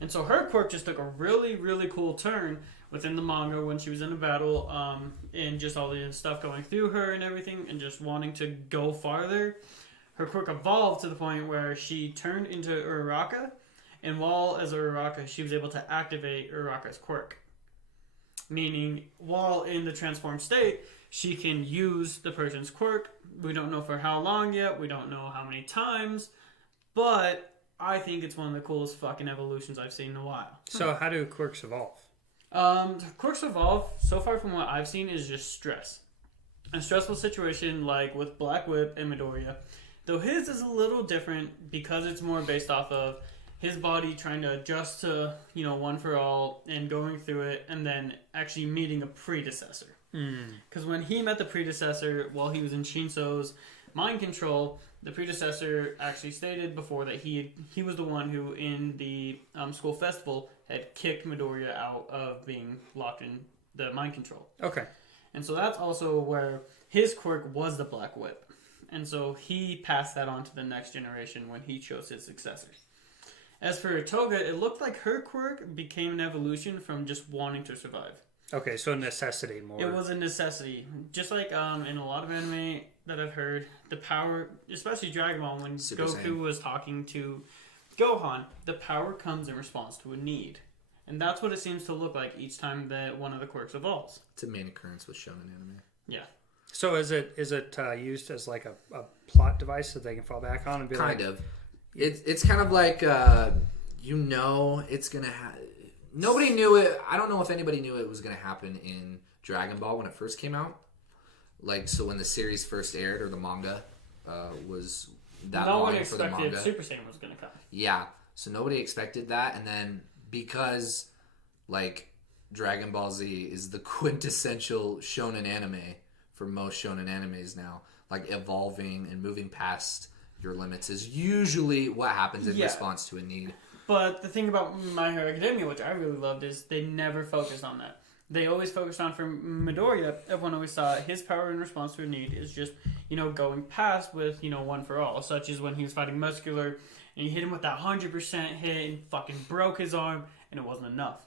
And so her quirk just took a really, really cool turn within the manga when she was in a battle, and just all the stuff going through her and everything, and just wanting to go farther. Her quirk evolved to the point where she turned into Uraraka, And while as Uraraka, she was able to activate Uraraka's quirk. Meaning, while in the transformed state, she can use the person's quirk. We don't know for how long yet. We don't know how many times. But I think it's one of the coolest fucking evolutions I've seen in a while. So how do quirks evolve? Quirks evolve, so far from what I've seen, is just stress. A stressful situation like with Black Whip and Midoriya. Though his is a little different because it's more based off of his body trying to adjust to, one for all and going through it and then actually meeting a predecessor. Because when he met the predecessor while he was in Shinso's mind control, the predecessor actually stated before that he was the one who in the school festival had kicked Midoriya out of being locked in the mind control. Okay. And so that's also where his quirk was the Black Whip. And so he passed that on to the next generation when he chose his successor. As for Toga, it looked like her quirk became an evolution from just wanting to survive. Okay, so necessity more. It was a necessity. Just like in a lot of anime that I've heard, the power, especially Dragon Ball, when Super Goku Saiyan. was talking to Gohan, the power comes in response to a need. And that's what it seems to look like each time that one of the quirks evolves. It's a main occurrence with shonen anime. Yeah. So is it used as like a plot device that they can fall back on and be Kind like... of. It's kind of like, it's going to happen. Nobody knew it. I don't know if anybody knew it was going to happen in Dragon Ball when it first came out. Like, so when the series first aired, or the manga was that No one long for the expected manga. Super Saiyan was going to come. Yeah. So nobody expected that. And then because, like, Dragon Ball Z is the quintessential shonen anime for most shonen animes now, like, evolving and moving past your limits is usually what happens in response to a need. But the thing about My Hero Academia, which I really loved, is they never focused on that. They always focused on, for Midoriya, everyone always saw his power in response to a need is just, going past with, one for all. Such as when he was fighting Muscular, and he hit him with that 100% hit and fucking broke his arm, and it wasn't enough.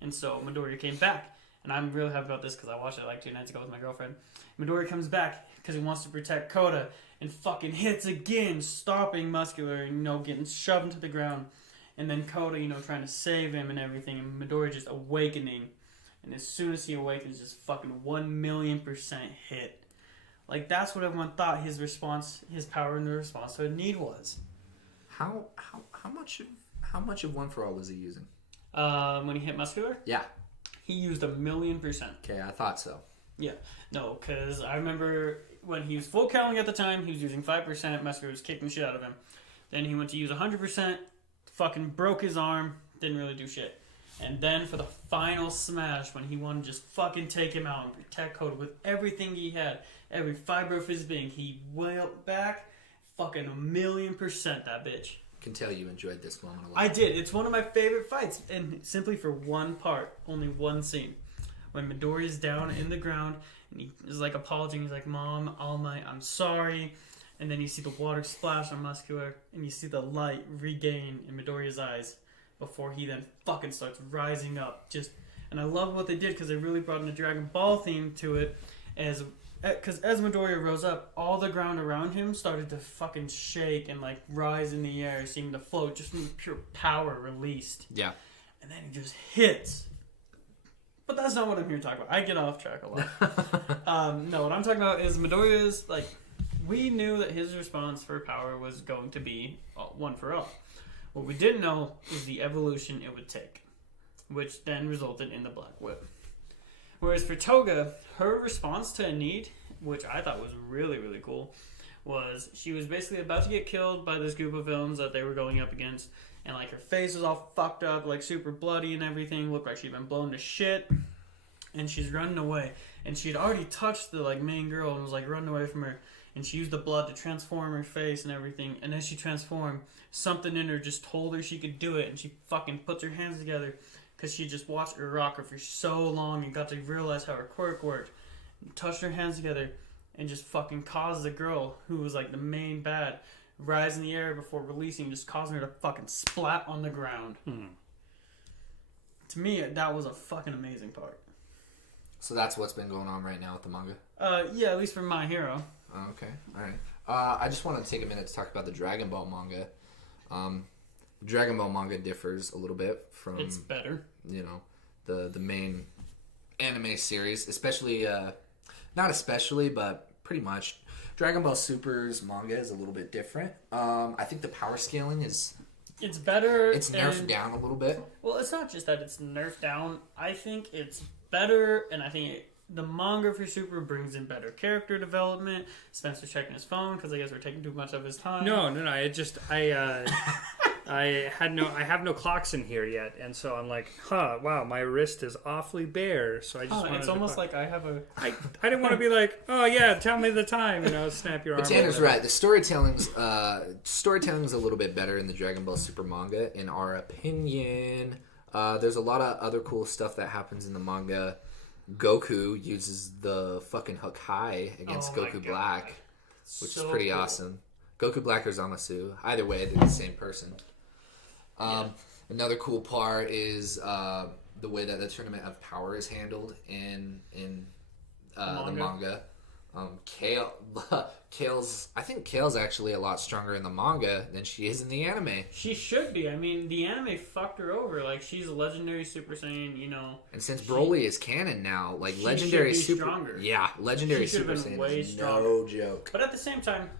And so Midoriya came back. And I'm really happy about this because I watched it like 2 nights ago with my girlfriend. Midoriya comes back because he wants to protect Kota and fucking hits again, stopping Muscular and, getting shoved into the ground. And then Kota, trying to save him and everything, and Midoriya just awakening. And as soon as he awakens, just fucking 1,000,000% hit. Like, that's what everyone thought his power in the response to a need was. How much of One for All was he using? When he hit Muscular? Yeah. He used 1,000,000%. Okay, I thought so. Yeah. No, because I remember when he was full counting at the time, he was using 5%, Muscular was kicking the shit out of him. Then he went to use 100%, fucking broke his arm, didn't really do shit. And then for the final smash, when he wanted to just fucking take him out and protect Kota with everything he had, every fiber of his being, he went back, fucking 1,000,000% that bitch. Can tell you enjoyed this moment a lot. I did. It's one of my favorite fights, and simply for one part, only one scene. When Midoriya's down in the ground, and he is like apologizing, he's like, "Mom, All Might, I'm sorry." And then you see the water splash on Muscular, and you see the light regain in Midoriya's eyes before he then fucking starts rising up. And I love what they did because they really brought in a Dragon Ball theme to it, because as Midoriya rose up, all the ground around him started to fucking shake and like rise in the air, seeming to float just from pure power released. Yeah. And then he just hits. But that's not what I'm here to talk about. I get off track a lot. No, what I'm talking about is Midoriya's, like, we knew that his response for power was going to be One for All. What we didn't know is the evolution it would take, which then resulted in the Black Whip. Whereas for Toga, her response to a need, which I thought was really, really cool, was she was basically about to get killed by this group of villains that they were going up against, and like her face was all fucked up, like super bloody and everything, looked like she'd been blown to shit, and she's running away. And she'd already touched the like main girl and was like running away from her, and she used the blood to transform her face and everything, and as she transformed, something in her just told her she could do it, and she fucking puts her hands together, because she just watched Uraraka for so long and got to realize how her quirk worked, and touched her hands together, and just fucking caused the girl, who was like the main bad, rise in the air before releasing, just causing her to fucking splat on the ground. To me, that was a fucking amazing part. So that's what's been going on right now with the manga? Yeah, at least for My Hero. Okay, alright. I just want to take a minute to talk about the Dragon Ball manga. Dragon Ball manga differs a little bit from It's better. The main anime series, especially not especially, but pretty much. Dragon Ball Super's manga is a little bit different. I think the power scaling is It's better. it's nerfed down a little bit. Well, it's not just that it's nerfed down. I think it's better, and I think the manga for Super brings in better character development. Spencer's checking his phone because I guess we're taking too much of his time. No. I have no clocks in here yet, and so I'm like, wow, my wrist is awfully bare. So I just wanted it's to almost like I have a. I didn't want to be like, oh yeah, tell me the time, snap your arm. But Tanner's right. The storytelling's a little bit better in the Dragon Ball Super manga, in our opinion. There's a lot of other cool stuff that happens in the manga. Goku uses the fucking Hakai against Goku Black, which is pretty awesome. Goku Black or Zamasu. Either way, they're the same person. Another cool part is the way that the Tournament of Power is handled in the manga. I think Kale's actually a lot stronger in the manga than she is in the anime. She should be. I mean, the anime fucked her over. Like, she's a legendary Super Saiyan, And since Broly is canon now, like legendary Super, stronger. Yeah, legendary She Super should've been Saiyan way is stronger. no joke. But at the same time,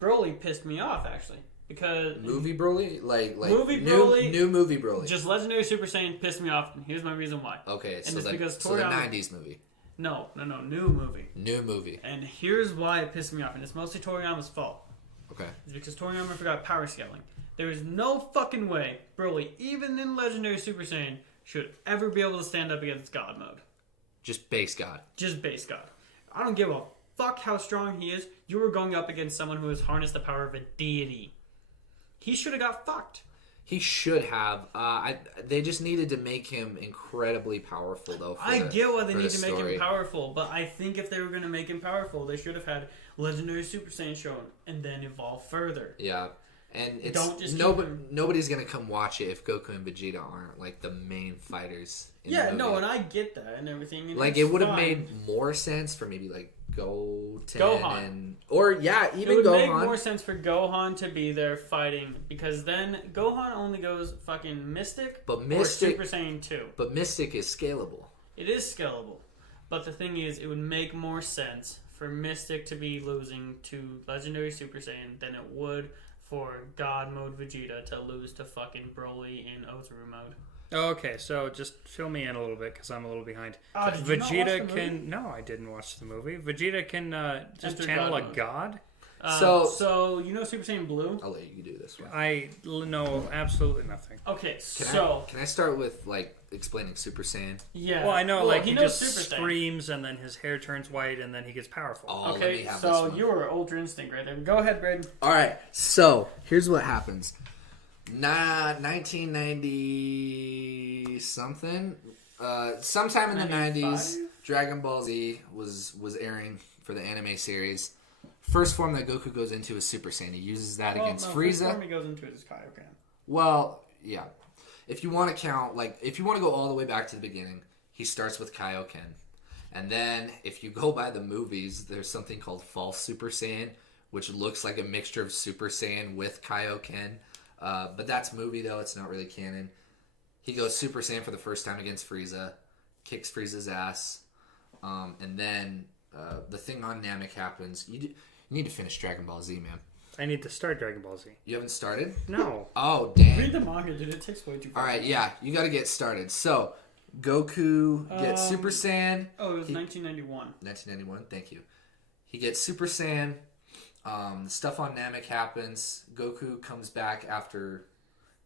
Broly pissed me off actually because Movie Broly, like movie new, Broly, new movie Broly. just legendary Super Saiyan pissed me off, and here's my reason why. Okay, And so it's like because so the Toriyama- '90s movie, No, new movie. new movie. And here's why it pissed me off, and it's mostly Toriyama's fault. Okay. It's because Toriyama forgot power scaling. There is no fucking way Broly, even in legendary Super Saiyan, should ever be able to stand up against God mode. Just base God. Just base God. I don't give a fuck how strong he is. You were going up against someone who has harnessed the power of a deity. He should have got fucked. He should have. They just needed to make him incredibly powerful, though. I get why they need to make story. him powerful, but I think if they were going to make him powerful, they should have had Legendary Super Saiyan shown and then evolve further. Yeah, and it's Don't just nobody's gonna come watch it if Goku and Vegeta aren't like the main fighters. In the movie. No, and I get that and everything. And like it's it would have fine. made more sense for maybe like Goten Gohan. even It would Gohan. make more sense for Gohan to be there fighting because then Gohan only goes fucking Mystic, But or Mystic- Super Saiyan 2. But Mystic is scalable. It is scalable, but the thing is, it would make more sense for Mystic to be losing to Legendary Super Saiyan than it would for God Mode Vegeta to lose to fucking Broly in Ozaru mode. Okay, so just fill me in a little bit because I'm a little behind. Oh, did you not watch the Vegeta movie? can. No, I didn't watch the movie. Vegeta can just Enter channel God a mode. god. So you know Super Saiyan Blue? I'll let you do this one. I know absolutely nothing. Okay, Can I start with like explaining Super Saiyan? yeah. Well, I know he he knows just Super Saiyan. screams and then his hair turns white and then he gets powerful. Oh, let me Okay, have this so one. you were Ultra Instinct right there. Go ahead, Braden. All right, so here's what happens. 1990 something, sometime in the 90s, Dragon Ball Z was airing for the anime series. First form that Goku goes into is Super Saiyan. He uses that against First Frieza. form he goes into it is Kaioken. Well, yeah. If you want to count, like, if you want to go all the way back to the beginning, he starts with Kaioken. And then, if you go by the movies, there's something called False Super Saiyan, which looks like a mixture of Super Saiyan with Kaioken. But that's movie, though. It's not really canon. He goes Super Saiyan for the first time against Frieza, kicks Frieza's ass, and then the thing on Namek happens. You need to finish Dragon Ball Z, man. I need to start Dragon Ball Z. You haven't started? No. Oh, dang. Read the manga, dude. It takes way too far. All right, yeah, you got to get started. So, Goku gets Super Saiyan. Oh, it was 1991. 1991, thank you. He gets Super Saiyan. Stuff on Namek happens. Goku comes back after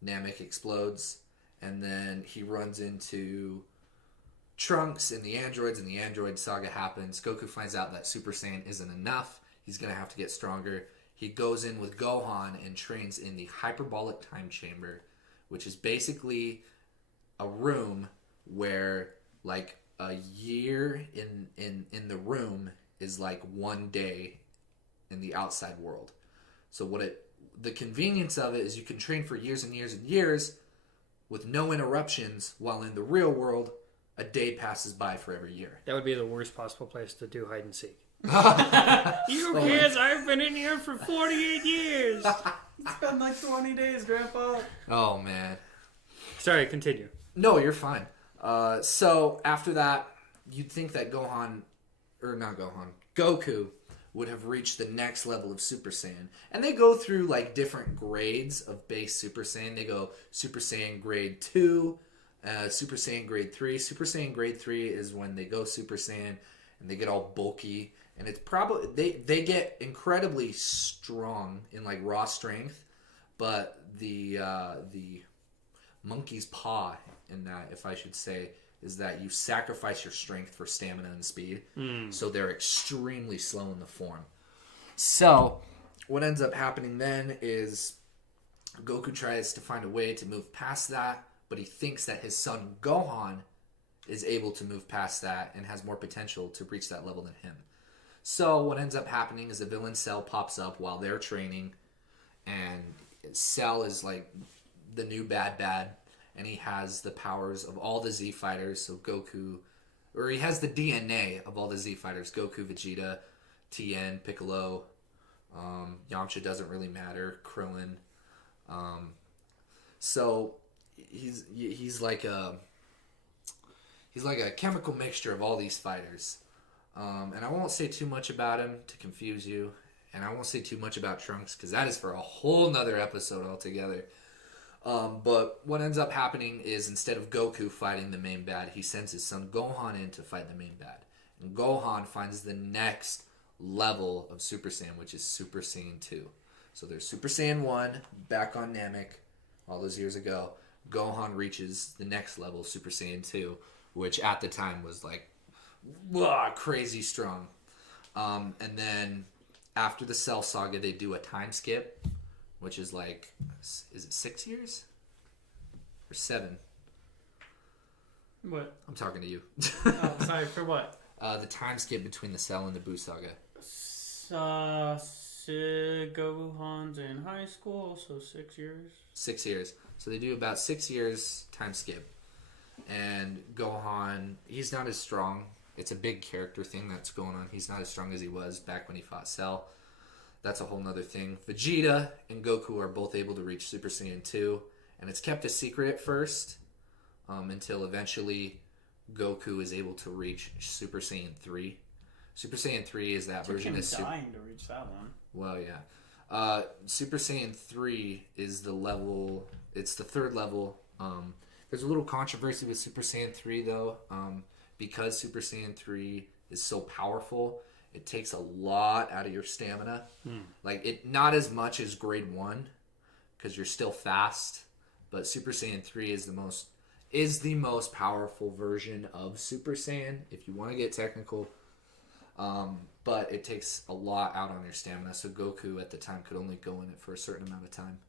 Namek explodes. And then he runs into Trunks and the android saga happens. Goku finds out that Super Saiyan isn't enough. He's going to have to get stronger. He goes in with Gohan and trains in the hyperbolic time chamber, which is basically a room where like a year in the room is like one day in the outside world. So the convenience of it is you can train for years and years and years with no interruptions, while in the real world a day passes by for every year. That would be the worst possible place to do hide and seek. You kids, I've been in here for 48 years. It's been like 20 days, Grandpa. Oh, man. Sorry, continue. No, you're fine. So after that, you'd think that Goku would have reached the next level of Super Saiyan. And they go through like different grades of base Super Saiyan. They go Super Saiyan grade 2, Super Saiyan grade 3. Super Saiyan grade 3 is when they go Super Saiyan and they get all bulky. And it's probably, they get incredibly strong in like raw strength. But the monkey's paw in that, if I should say, is that you sacrifice your strength for stamina and speed. So they're extremely slow in the form. So what ends up happening then is Goku tries to find a way to move past that, but he thinks that his son Gohan is able to move past that and has more potential to reach that level than him. So what ends up happening is a villain Cell pops up while they're training, and Cell is like the new bad, and he has the powers of all the Z fighters. So Goku, or he has the DNA of all the Z fighters: Goku, Vegeta, Tien, Piccolo, Yamcha doesn't really matter, Krillin. So he's like a chemical mixture of all these fighters. And I won't say too much about him to confuse you, and I won't say too much about Trunks because that is for a whole nother episode altogether. But what ends up happening is instead of Goku fighting the main bad, he sends his son Gohan in to fight the main bad. And Gohan finds the next level of Super Saiyan, which is Super Saiyan 2. So there's Super Saiyan 1 back on Namek all those years ago. Gohan reaches the next level, Super Saiyan 2, which at the time was like crazy strong. And then after the Cell Saga, they do a time skip, which is like, is it 6 years? Or 7? What? I'm talking to you. Oh, sorry, for what? The time skip between the Cell and the Buu Saga. Gohan's in high school, so 6 years. 6 years. So they do about 6 years time skip. And Gohan, he's not as strong. It's a big character thing that's going on. He's not as strong as he was back when he fought Cell. That's a whole nother thing. Vegeta and Goku are both able to reach Super Saiyan 2. And it's kept a secret at first until eventually Goku is able to reach Super Saiyan 3. Super Saiyan 3 is that version of Super... dying to reach that one. Well, yeah. Super Saiyan 3 is the level... It's the third level. There's a little controversy with Super Saiyan 3, though. Because Super Saiyan 3 is so powerful, it takes a lot out of your stamina. Like, it not as much as Grade 1, because you're still fast. But Super Saiyan 3 is the most powerful version of Super Saiyan, if you want to get technical. But it takes a lot out on your stamina, so Goku at the time could only go in it for a certain amount of time.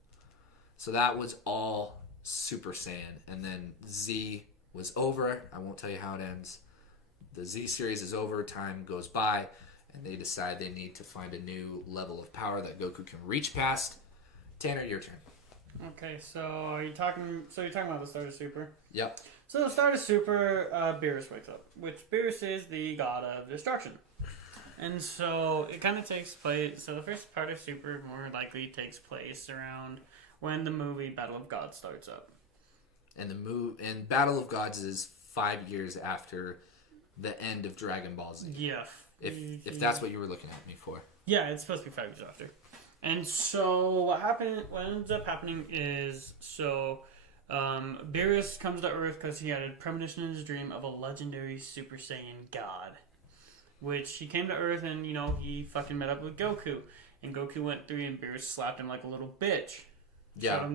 So that was all Super Saiyan. And then Z was over. I won't tell you how it ends. The Z series is over, time goes by, and they decide they need to find a new level of power that Goku can reach past. Tanner, your turn. Okay, so you're talking about the start of Super? Yep. So the start of Super, Beerus wakes up, which Beerus is the god of destruction. And so it kind of takes place, so the first part of Super more likely takes place around when the movie Battle of Gods starts up. And Battle of Gods is 5 years after the end of Dragon Ball Z. Yeah. If that's what you were looking at me for. Yeah, it's supposed to be 5 years after. And so what ends up happening is, Beerus comes to Earth because he had a premonition in his dream of a legendary Super Saiyan god. Which he came to Earth and, he fucking met up with Goku. And Goku went through and Beerus slapped him like a little bitch. Yeah.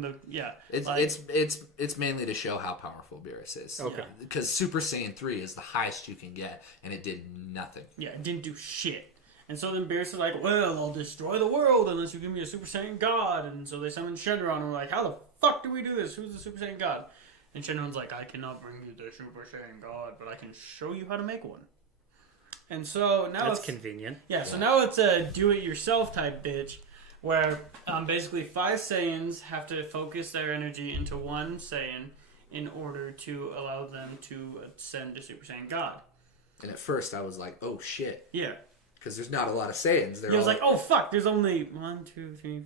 It's mainly to show how powerful Beerus is. Okay. Because Super Saiyan 3 is the highest you can get, and it did nothing. Yeah, it didn't do shit. And so then Beerus is like, well, I'll destroy the world unless you give me a Super Saiyan God. And so they summon Shenron and we're like, how the fuck do we do this? Who's the Super Saiyan God? And Shenron's like, I cannot bring you the Super Saiyan God, but I can show you how to make one. And so now That's convenient. Yeah, so now it's a do-it-yourself type bitch where basically 5 Saiyans have to focus their energy into one Saiyan in order to allow them to ascend to Super Saiyan God. And at first I was like, oh shit. Yeah. because there's not a lot of Saiyans. He was like, oh fuck, there's only 1, 2, 3,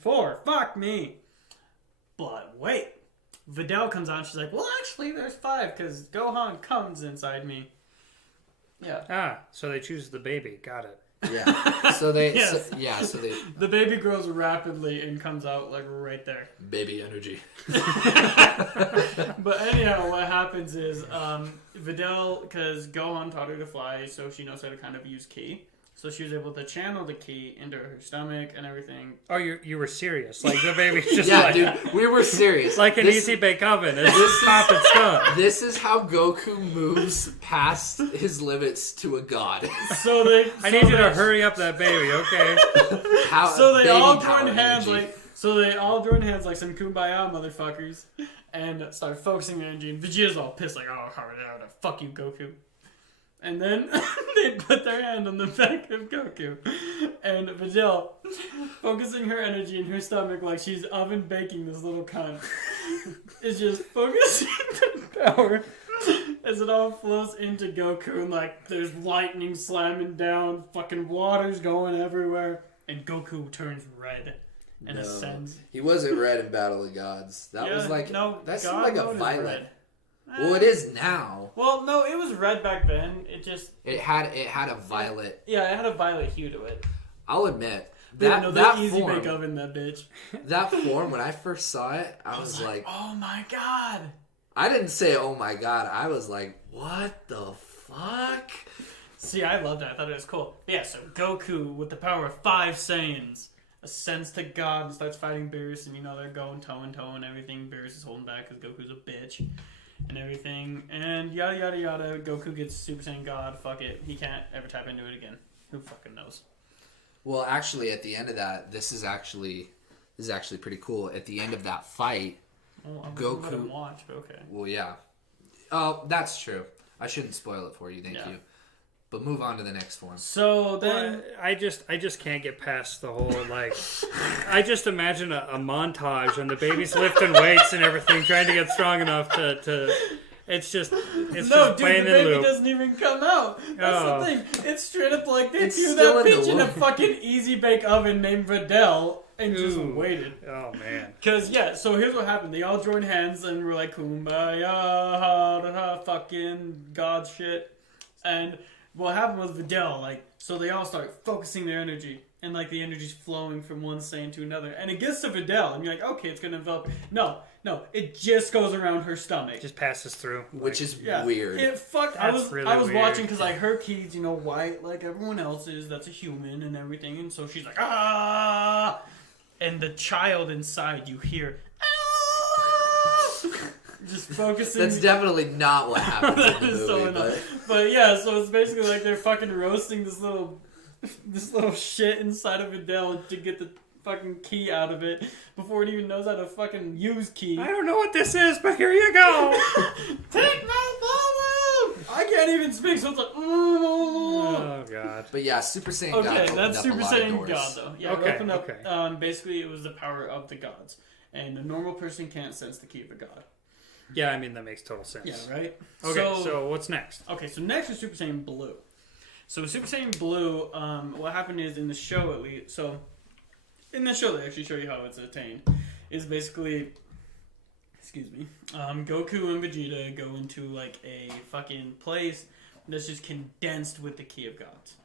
4. Fuck me. But wait, Videl comes on. She's like, well, actually, there's 5 because Gohan comes inside me. Yeah. So they choose the baby. Got it. Yeah. So they. Yes. So they. The baby grows rapidly and comes out like right there. Baby energy. But anyhow, what happens is Videl, because Gohan taught her to fly, so she knows how to kind of use ki. So she was able to channel the ki into her stomach and everything. Oh, you were serious. Like the baby's just Yeah, like... dude, we were serious. Like an easy bake oven. It's just pop and stuff. This is how Goku moves past his limits to a god. So they. I need you to hurry up that baby, okay? So they all baby power joined hands energy. like some kumbaya motherfuckers and started focusing their energy. And Vegeta's all pissed like, oh, fuck you, Goku. And then they put their hand on the back of Goku. And Vegeta, focusing her energy in her stomach like she's oven baking this little cunt, is just focusing the power as it all flows into Goku. And like, there's lightning slamming down, fucking water's going everywhere. And Goku turns red and ascends. He wasn't red in Battle of Gods. That was like, that seemed like a violet. Well, it is now. Well, no, it was red back then. It had a violet. Yeah, it had a violet hue to it. I'll admit that easy form, bake oven, that bitch. That form, when I first saw it, I was like, oh my god. I didn't say, oh my god. I was like, what the fuck? See, I loved it. I thought it was cool. But yeah, so Goku, with the power of 5 Saiyans, ascends to God and starts fighting Beerus, and they're going toe-and-toe and everything. Beerus is holding back because Goku's a bitch. And everything, and yada yada yada. Goku gets Super Saiyan God. Fuck it, he can't ever tap into it again. Who fucking knows? Well, actually, at the end of that, this is actually pretty cool. At the end of that fight, Goku. Let him watch, but okay. Well, yeah. Oh, that's true. I shouldn't spoil it for you. Thank you. But move on to the next form. So then, I just can't get past the whole like. I just imagine a montage and the baby's lifting weights and everything, trying to get strong enough to. It's just the baby doesn't even come out. That's the thing. It's straight up like they threw that bitch in a fucking easy bake oven named Videl and just waited. Oh man. Cause so here's what happened. They all joined hands and were like kumbaya, ha, da, ha, fucking god shit, and. What happened was Videl, so they all start focusing their energy, and, the energy's flowing from one Saiyan to another, and it gets to Videl, and you're like, okay, it's gonna envelop. No, it just goes around her stomach. Just passes through. Which is weird. It fucked. I was weird. watching, because, her key's, white, like everyone else's, that's a human and everything, and so she's like, ah! And the child inside, you hear, ah! Just focusing. That's definitely not what happens in the movie. But yeah, so it's basically like they're fucking roasting this little shit inside of Videl to get the fucking key out of it before it even knows how to fucking use key. I don't know what this is, but here you go. Take my follow! I can't even speak, so it's like, oh god. But yeah, Super Saiyan God. Okay, that's Super Saiyan God though. Yeah, okay, open up. Basically, it was the power of the gods, and a normal person can't sense the key of a god. Yeah, I mean, that makes total sense. Yeah, right? Okay, so what's next? Okay, so next is Super Saiyan Blue. So Super Saiyan Blue, what happened is in the show at least, so in the show they actually show you how it's attained, is basically, Goku and Vegeta go into a fucking place that's just condensed with the Key of Gods.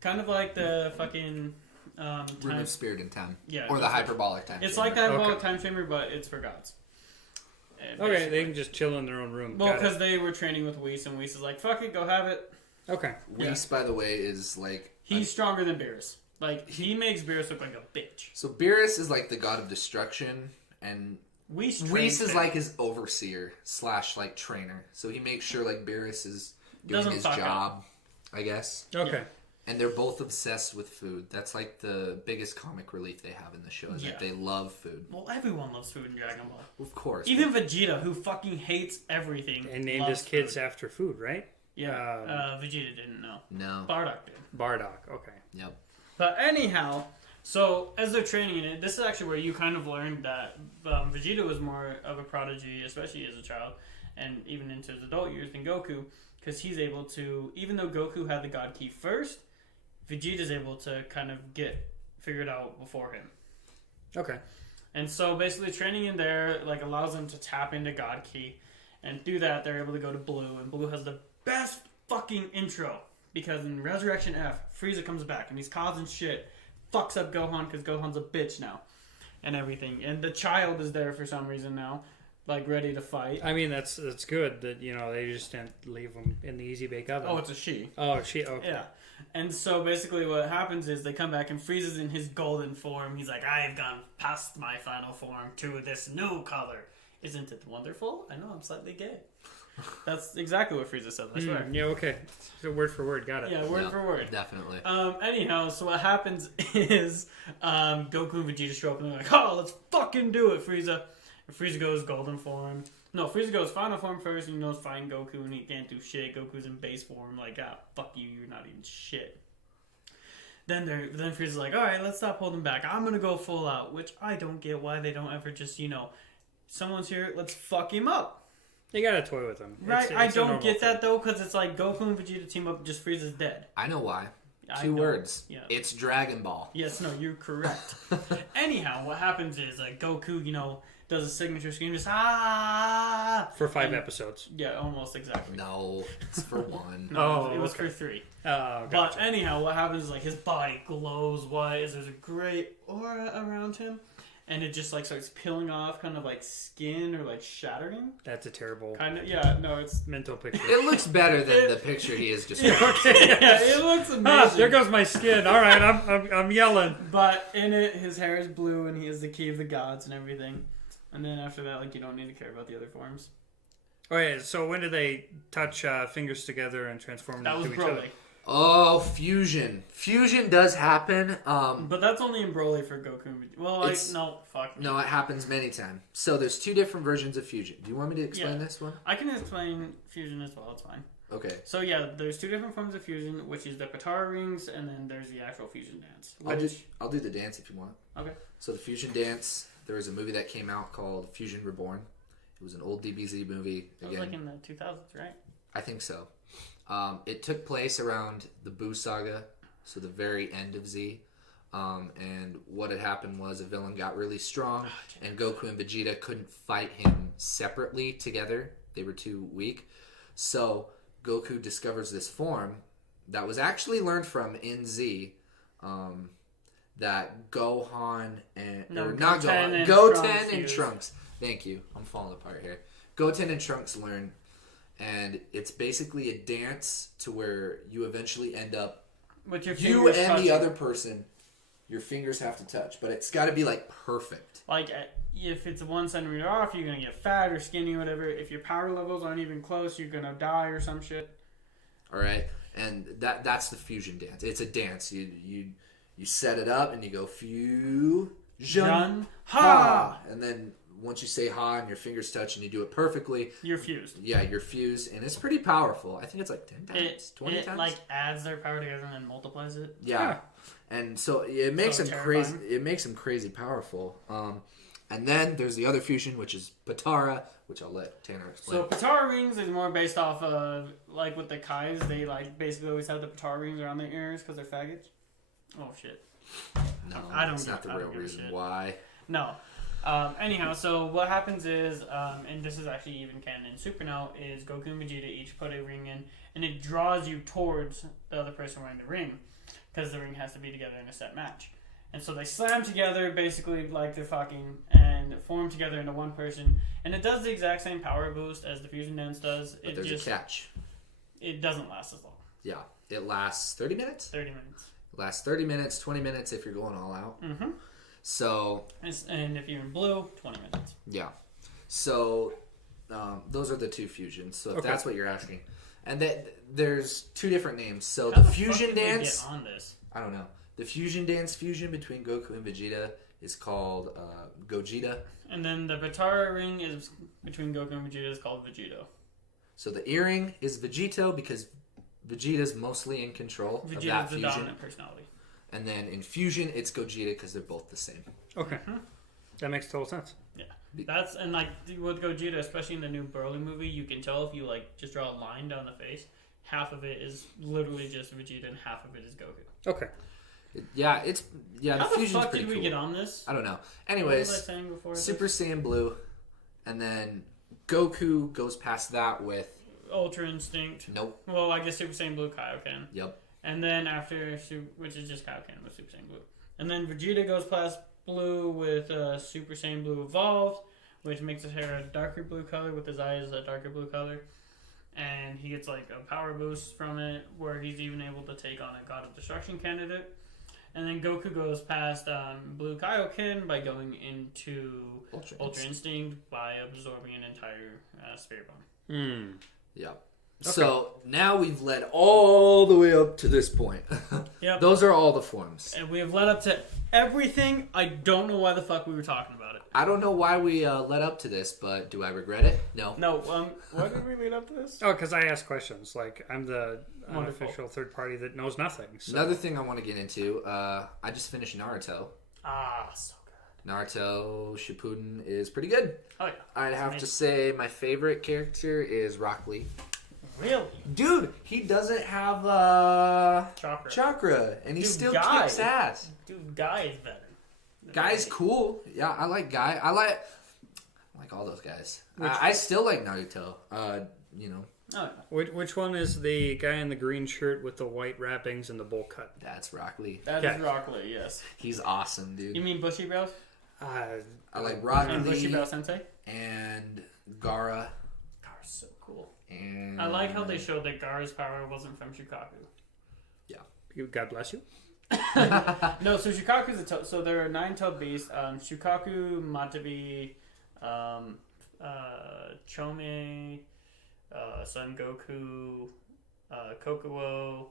Kind of like the fucking... Room of Spirit and Time. Yeah. Or the Hyperbolic Time It's Chamber. like the Hyperbolic Time Chamber, but it's for gods. Okay, they can just chill in their own room. Well, because they were training with Whis, and Whis is like, fuck it, go have it. Okay. Whis, by the way, is he's stronger than Beerus. He makes Beerus look like a bitch. So Beerus is the god of destruction, and Whis is his overseer / trainer. So he makes sure Beerus is doing his job, I guess. Okay. Yeah. And they're both obsessed with food. That's the biggest comic relief they have in the show is that they love food. Well, everyone loves food in Dragon Ball. Of course. Even Vegeta, who fucking hates everything. And named his kids after food, right? Yeah. Vegeta didn't know. No. Bardock did. Bardock, okay. Yep. But anyhow, so as they're training in it, this is actually where you kind of learned that Vegeta was more of a prodigy, especially as a child, and even into his adult years than Goku, because he's able to, even though Goku had the God Key first, Vegeta's able to kind of get figured out before him. Okay. And so basically training in there like allows them to tap into God Ki, and through that they're able to go to Blue, and Blue has the best fucking intro because in Resurrection F, Frieza comes back and he's causing shit, fucks up Gohan because Gohan's a bitch now, and everything. And the child is there for some reason now, like ready to fight. I mean, that's good that they just didn't leave them in the easy bake oven. Oh, it's a she. Oh, she. Okay. Yeah. And so basically what happens is they come back and Frieza's in his golden form. He's like, I have gone past my final form to this new color. Isn't it wonderful? I know, I'm slightly gay. That's exactly what Frieza said, I swear. Yeah, okay. So word for word, got it. Yeah, word for word. Definitely. Anyhow, so what happens is Goku and Vegeta show up and they're like, oh, let's fucking do it, Frieza. And Frieza goes golden form. No, Frieza goes final form first, and he knows fighting Goku, and he can't do shit. Goku's in base form, like, fuck you, you're not even shit. Then Frieza's like, alright, let's stop holding back. I'm gonna go full out, which I don't get why they don't ever just, someone's here, let's fuck him up. They gotta toy with him. Right, I don't get that, though, because it's like Goku and Vegeta team up, just Frieza's dead. I know why. I Two know. words. Yeah. It's Dragon Ball. Yes, no, you're correct. Anyhow, what happens is, Goku, does a signature scream, just For 5 episodes. Yeah, almost exactly. No, it's for 1. No, it was for 3. Oh, gotcha. But anyhow, what happens is his body glows white. There's a great aura around him, and it just starts peeling off, kind of like skin or like shattering. That's a terrible Kind of, yeah. No, it's mental picture. It looks better than the picture he is just. yeah, it looks amazing. There goes my skin. All right, I'm yelling. But in it, his hair is blue, and he has the key of the gods and everything. And then after that, you don't need to care about the other forms. Oh yeah. So when do they touch fingers together and transform That was into each other? Broly. Oh, fusion. Fusion does happen. But that's only in Broly for Goku. Well, no, fuck. No, it happens many times. So there's 2 different versions of fusion. Do you want me to explain this one? I can explain fusion as well. It's fine. Okay. So yeah, there's 2 different forms of fusion, which is the Patara rings, and then there's the actual fusion dance. I'll do the dance if you want. Okay. So the fusion dance, there was a movie that came out called Fusion Reborn. It was an old DBZ movie. That was in the 2000s, right? I think so. It took place around the Buu saga, so the very end of Z. And what had happened was a villain got really strong, and Goku and Vegeta couldn't fight him separately together. They were too weak. So Goku discovers this form that was actually learned from in Z, that Gohan and... Goten and Trunks. Thank you. I'm falling apart here. Goten and Trunks learn, and it's basically a dance to where you eventually end up... With your you fingers and touching. the other person, your fingers have to touch, but it's got to be perfect. If it's 1 centimeter off, you're going to get fat or skinny or whatever. If your power levels aren't even close, you're going to die or some shit. All right? And that's the fusion dance. It's a dance. You set it up and you go fusion ha, and then once you say ha and your fingers touch and you do it perfectly, you're fused. Yeah, you're fused, and it's pretty powerful. I think it's 10 times, 20 times. It adds their power together and then multiplies it. Yeah. And so it makes them crazy. It makes them crazy powerful. And then there's the other fusion, which is Patara, which I'll let Tanner explain. So Patara rings is more based off of with the Kais, they basically always have the Patara rings around their ears because they're faggots. Oh shit. No, I don't. That's not the real reason why. No. Anyhow, so what happens is, and this is actually even canon in Super now, is Goku and Vegeta each put a ring in, and it draws you towards the other person wearing the ring, because the ring has to be together in a set match. And so they slam together, basically like they're fucking, and form together into one person, and it does the exact same power boost as the fusion dance does. But there's a catch. It doesn't last as long. Yeah, it lasts 30 minutes? 30 minutes. It lasts 30 minutes, 20 minutes if you're going all out. Mm-hmm. So... And if you're in blue, 20 minutes. Yeah. So, those are the 2 fusions. So if that's what you're asking. And there's 2 different names. So the fusion dance... Get on this? I don't know. The fusion dance fusion between Goku and Vegeta is called Gogeta. And then the Patara ring is between Goku and Vegeta is called Vegito. So the earring is Vegito because Vegeta's mostly in control of that Vegeta's the fusion. dominant personality. And then in fusion, it's Gogeta because they're both the same. Okay. Mm-hmm. That makes total sense. Yeah. That's, and with Gogeta, especially in the new Broly movie, you can tell if you just draw a line down the face, half of it is literally just Vegeta and half of it is Goku. Okay. Yeah, it's the How the fusion's fuck pretty did we cool. get on this? I don't know. What was I Anyways, saying before Super this? Saiyan Blue, and then Goku goes past that with Ultra Instinct. nope. Well, I guess Super Saiyan Blue Kaioken. Yep. And then after, which is just Kaioken with Super Saiyan Blue. And then Vegeta goes past Blue with Super Saiyan Blue Evolved, which makes his hair a darker blue color with his eyes a darker blue color. And he gets like a power boost from it where he's even able to take on a God of Destruction candidate. And then Goku goes past Blue Kaioken by going into Ultra Instinct by absorbing an entire Spirit Bomb. Yep. Okay. So now we've led all the way up to this point. Yep. Those are all the forms. And we have led up to everything. I don't know why the fuck we were talking about it. I don't know why we led up to this, but do I regret it? No. No, why did we lead up to this? Oh, because I ask questions. Like, I'm the Wonderful. unofficial third party that knows nothing. So. Another thing I want to get into, I just finished Naruto. Ah, so good. Naruto Shippuden is pretty good. Oh, yeah. I'd have amazing. to say my favorite character is Rock Lee. Really? Dude, he doesn't have chakra, and he Dude, still Guy. kicks ass. Dude, Guy is better. Guy's cool. Yeah, I like Guy. I like all those guys. I still like Naruto. You know, Oh, Which one is the guy in the green shirt with the white wrappings and the bowl cut? that's Rock Lee. that Okay. is Rock Lee, yes. He's awesome, dude. You mean Bushy Brows? I like Rock And Bushy Lee Brow Sensei? and Gaara. Gara's so cool. And I like how they showed that Gara's power wasn't from Shukaku. God bless you. No, so Shukaku's a toad. So there are 9 toad beasts. Shukaku, Matabi, Chome, Son Goku, Kokuo.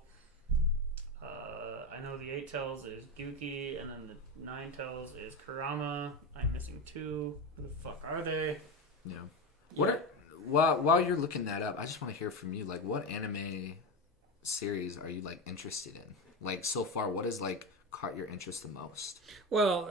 I know the 8 tails is Guki, and then the 9 tails is Kurama. I'm missing 2. Who the fuck are they? Yeah. What are, while you're looking that up, I just want to hear from you. Like, what anime series are you like interested in? Like, so far, what has like caught your interest the most? Well,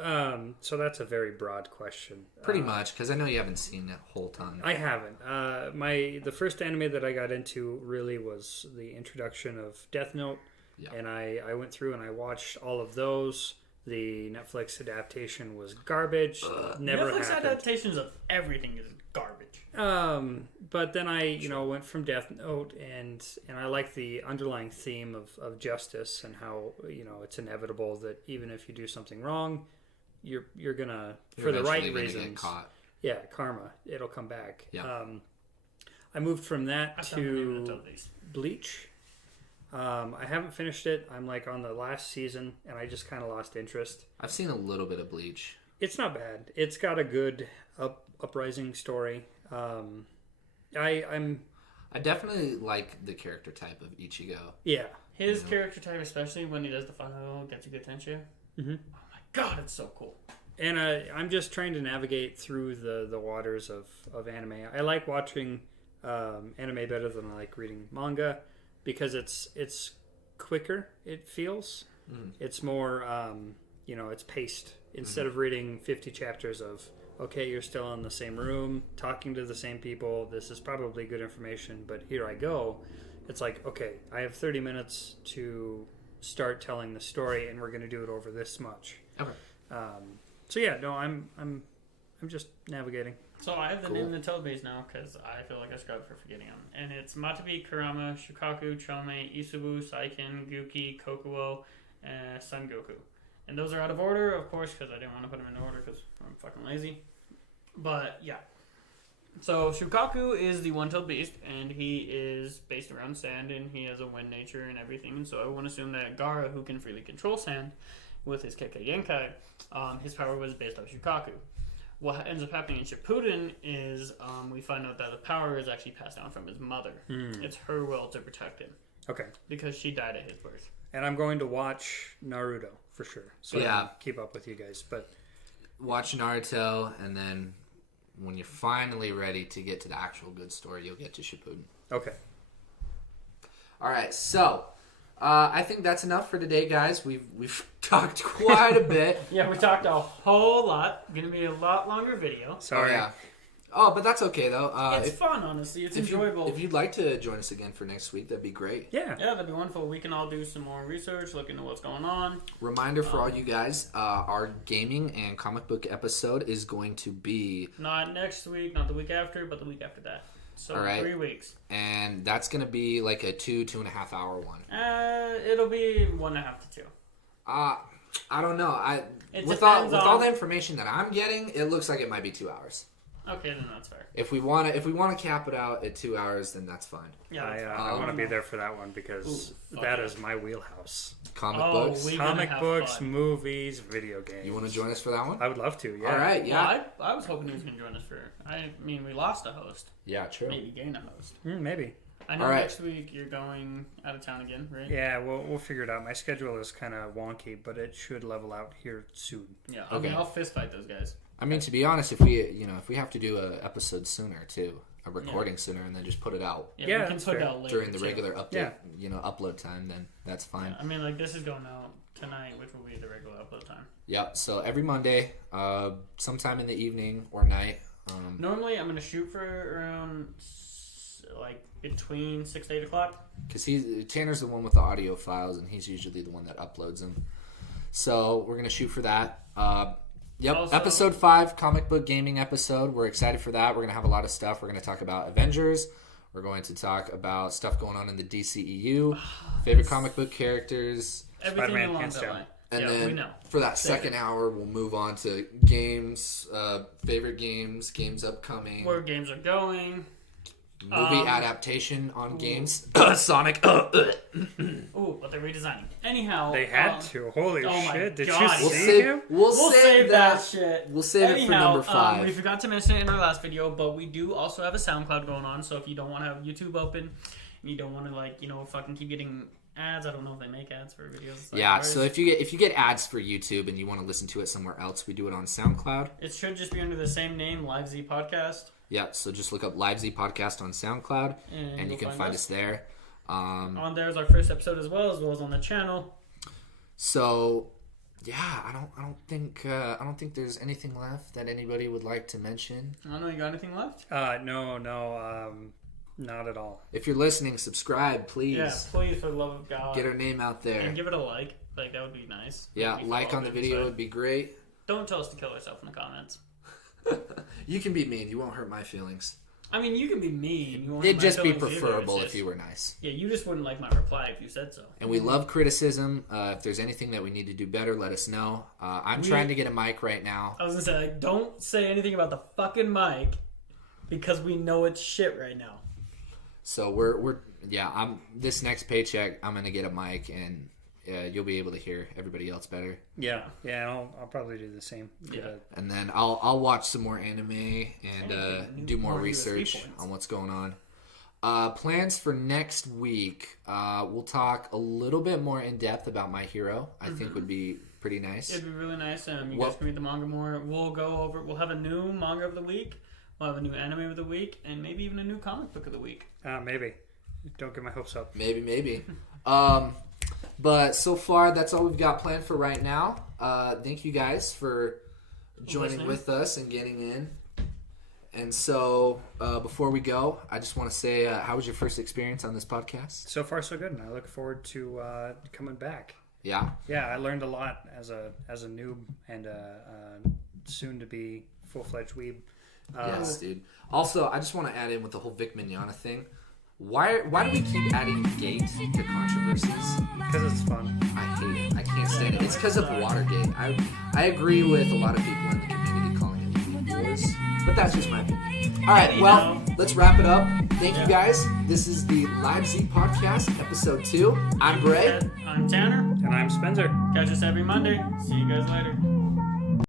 so that's a very broad question. Pretty much, because I know you haven't seen a whole ton. I haven't. The first anime that I got into really was the introduction of Death Note, Yeah. and I went through and I watched all of those. The Netflix adaptation was garbage. Never Netflix happened. adaptations of everything is garbage. But then I, went from Death Note, and I like the underlying theme of justice and how it's inevitable that even if you do something wrong, you're gonna for the right eventually gonna reasons. get caught. Yeah, karma. It'll come back. Yeah. I moved from that That's not the name of the to toad beast. Bleach. I haven't finished it. I'm like on the last season, and I just kind of lost interest. I've seen a little bit of Bleach. It's not bad. It's got a good uprising story. I definitely like the character type of Ichigo. Yeah. His character type, especially when he does the final Getsuga Tenshu. Mm-hmm. Oh my god, it's so cool. And I'm just trying to navigate through the waters of anime. I like watching anime better than I like reading manga because it's quicker. It feels it's more it's paced instead of reading 50 chapters of okay, you're still in the same room talking to the same people. This is probably good information, but here I go. It's like okay, I have 30 minutes to start telling the story, and we're going to do it over this much. Okay. So yeah, no, I'm just navigating. So I have the Cool. name of the toad beast now because I feel like I scrubbed for forgetting them. And it's Matabi, Kurama, Shukaku, Chome, Isubu, Saiken, Guki, Kokuo, and Son Goku. And those are out of order, of course, because I didn't want to put them in order because I'm fucking lazy. But yeah. So Shukaku is the one-tailed beast, and he is based around sand, and he has a wind nature and everything. And so I want to assume that Gaara, who can freely control sand with his Kekkei Genkai, his power was based off Shukaku. What ends up happening in Shippuden is we find out that the power is actually passed down from his mother. It's her will to protect him Okay. because she died at his birth. And I'm going to watch Naruto for sure. So I Yeah. can keep up with you guys. But Watch Naruto, and then when you're finally ready to get to the actual good story, you'll get to Shippuden. okay. All right, so I think that's enough for today, guys. We've talked quite a bit. Yeah, we talked a whole lot. Gonna be a lot longer video. Sorry. Oh, Oh, but that's okay though. It's fun, honestly. It's enjoyable. If you'd like to join us again for next week, that'd be great. Yeah. Yeah, that'd be wonderful. We can all do some more research, look into what's going on. Reminder for all you guys, our gaming and comic book episode is going to be... Not next week, not the week after, but the week after that. So all right. 3 weeks. And that's going to be like a 2.5 hour one. It'll be 1.5 to 2. I don't know. With all the information that I'm getting, it looks like it might be 2 hours. Okay, then that's fair. If we want to cap it out at 2 hours, then that's fine. Yeah, I want to be there for that one because that is my wheelhouse. Comic books, movies, video games. You want to join us for that one? I would love to. Yeah. All right. Yeah. Well, I was hoping he was going to join us for. I mean, we lost a host. Yeah. True. Maybe gained a host. Maybe. I know next week you're going out of town again, right? Yeah, we'll figure it out. My schedule is kind of wonky, but it should level out here soon. Yeah. Okay. I'll fist fight those guys. I mean, to be honest, if we have to do a episode sooner too, a recording sooner, and then just put it out. Yeah, we can put it out later during the regular update. Yeah. Upload time. Then that's fine. Yeah, I mean, like this is going out tonight, which will be the regular upload time. Yeah. So every Monday, sometime in the evening or night. Normally, I'm gonna shoot for around like between 6 to 8 o'clock. Because Tanner's the one with the audio files, and he's usually the one that uploads them. So we're gonna shoot for that. Yep, also, episode 5, comic book gaming episode. We're excited for that. We're going to have a lot of stuff. We're going to talk about Avengers. We're going to talk about stuff going on in the DCEU, favorite comic book characters. Everything along that line. And then for that second hour, we'll move on to games, favorite games, games upcoming. Where games are going. Movie adaptation on games. Sonic. Ooh, but they're redesigning. Anyhow. They had to. Holy shit. Did God. you see him? We'll save that shit. We'll save it for number 5. We forgot to mention it in our last video, but we do also have a SoundCloud going on, so if you don't want to have YouTube open, and you don't want to, fucking keep getting ads, I don't know if they make ads for videos. Yeah, so if you get ads for YouTube and you want to listen to it somewhere else, we do it on SoundCloud. It should just be under the same name, Live Z Podcast. Yeah, so just look up Live Z Podcast on SoundCloud, and you can find us there. On there is our first episode as well as on the channel. So, yeah, I don't think there's anything left that anybody would like to mention. I don't know. You got anything left? No, not at all. If you're listening, subscribe, please. Yeah, please, for the love of God. Get our name out there. And give it a like. Like, that would be nice. Yeah, like on the video would be great. Don't tell us to kill ourselves in the comments. You can be mean. You won't hurt my feelings. I mean, you can be mean. It'd just be preferable if you were nice. Yeah, you just wouldn't like my reply if you said so. And we love criticism. If there's anything that we need to do better, let us know. I'm trying to get a mic right now. I was going to say, don't say anything about the fucking mic because we know it's shit right now. So I'm this next paycheck, I'm going to get a mic and you'll be able to hear everybody else better. Yeah, I'll probably do the same. And then I'll watch some more anime and do more research on what's going on. Plans for next week. We'll talk a little bit more in depth about My Hero. I think would be pretty nice. It'd be really nice. You guys can read the manga more. We'll have a new manga of the week. We'll have a new anime of the week, and maybe even a new comic book of the week. Maybe. Don't get my hopes up. Maybe. But so far, that's all we've got planned for right now. Thank you guys for joining with us and getting in. And so, before we go, I just want to say, how was your first experience on this podcast? So far, so good, and I look forward to coming back. Yeah? Yeah, I learned a lot as a noob and soon to be full-fledged weeb. Yes, dude. Also, I just want to add in with the whole Vic Mignogna thing. Why do we keep adding gate to controversies? Because it's fun. I hate it. I can't stand it. It's because of Watergate. I agree with a lot of people in the community calling it Movie Wars, but that's just my opinion. All right, well, let's wrap it up. Thank you guys. This is the Live Z Podcast, episode 2. I'm Bray. I'm Tanner. And I'm Spencer. Catch us every Monday. See you guys later.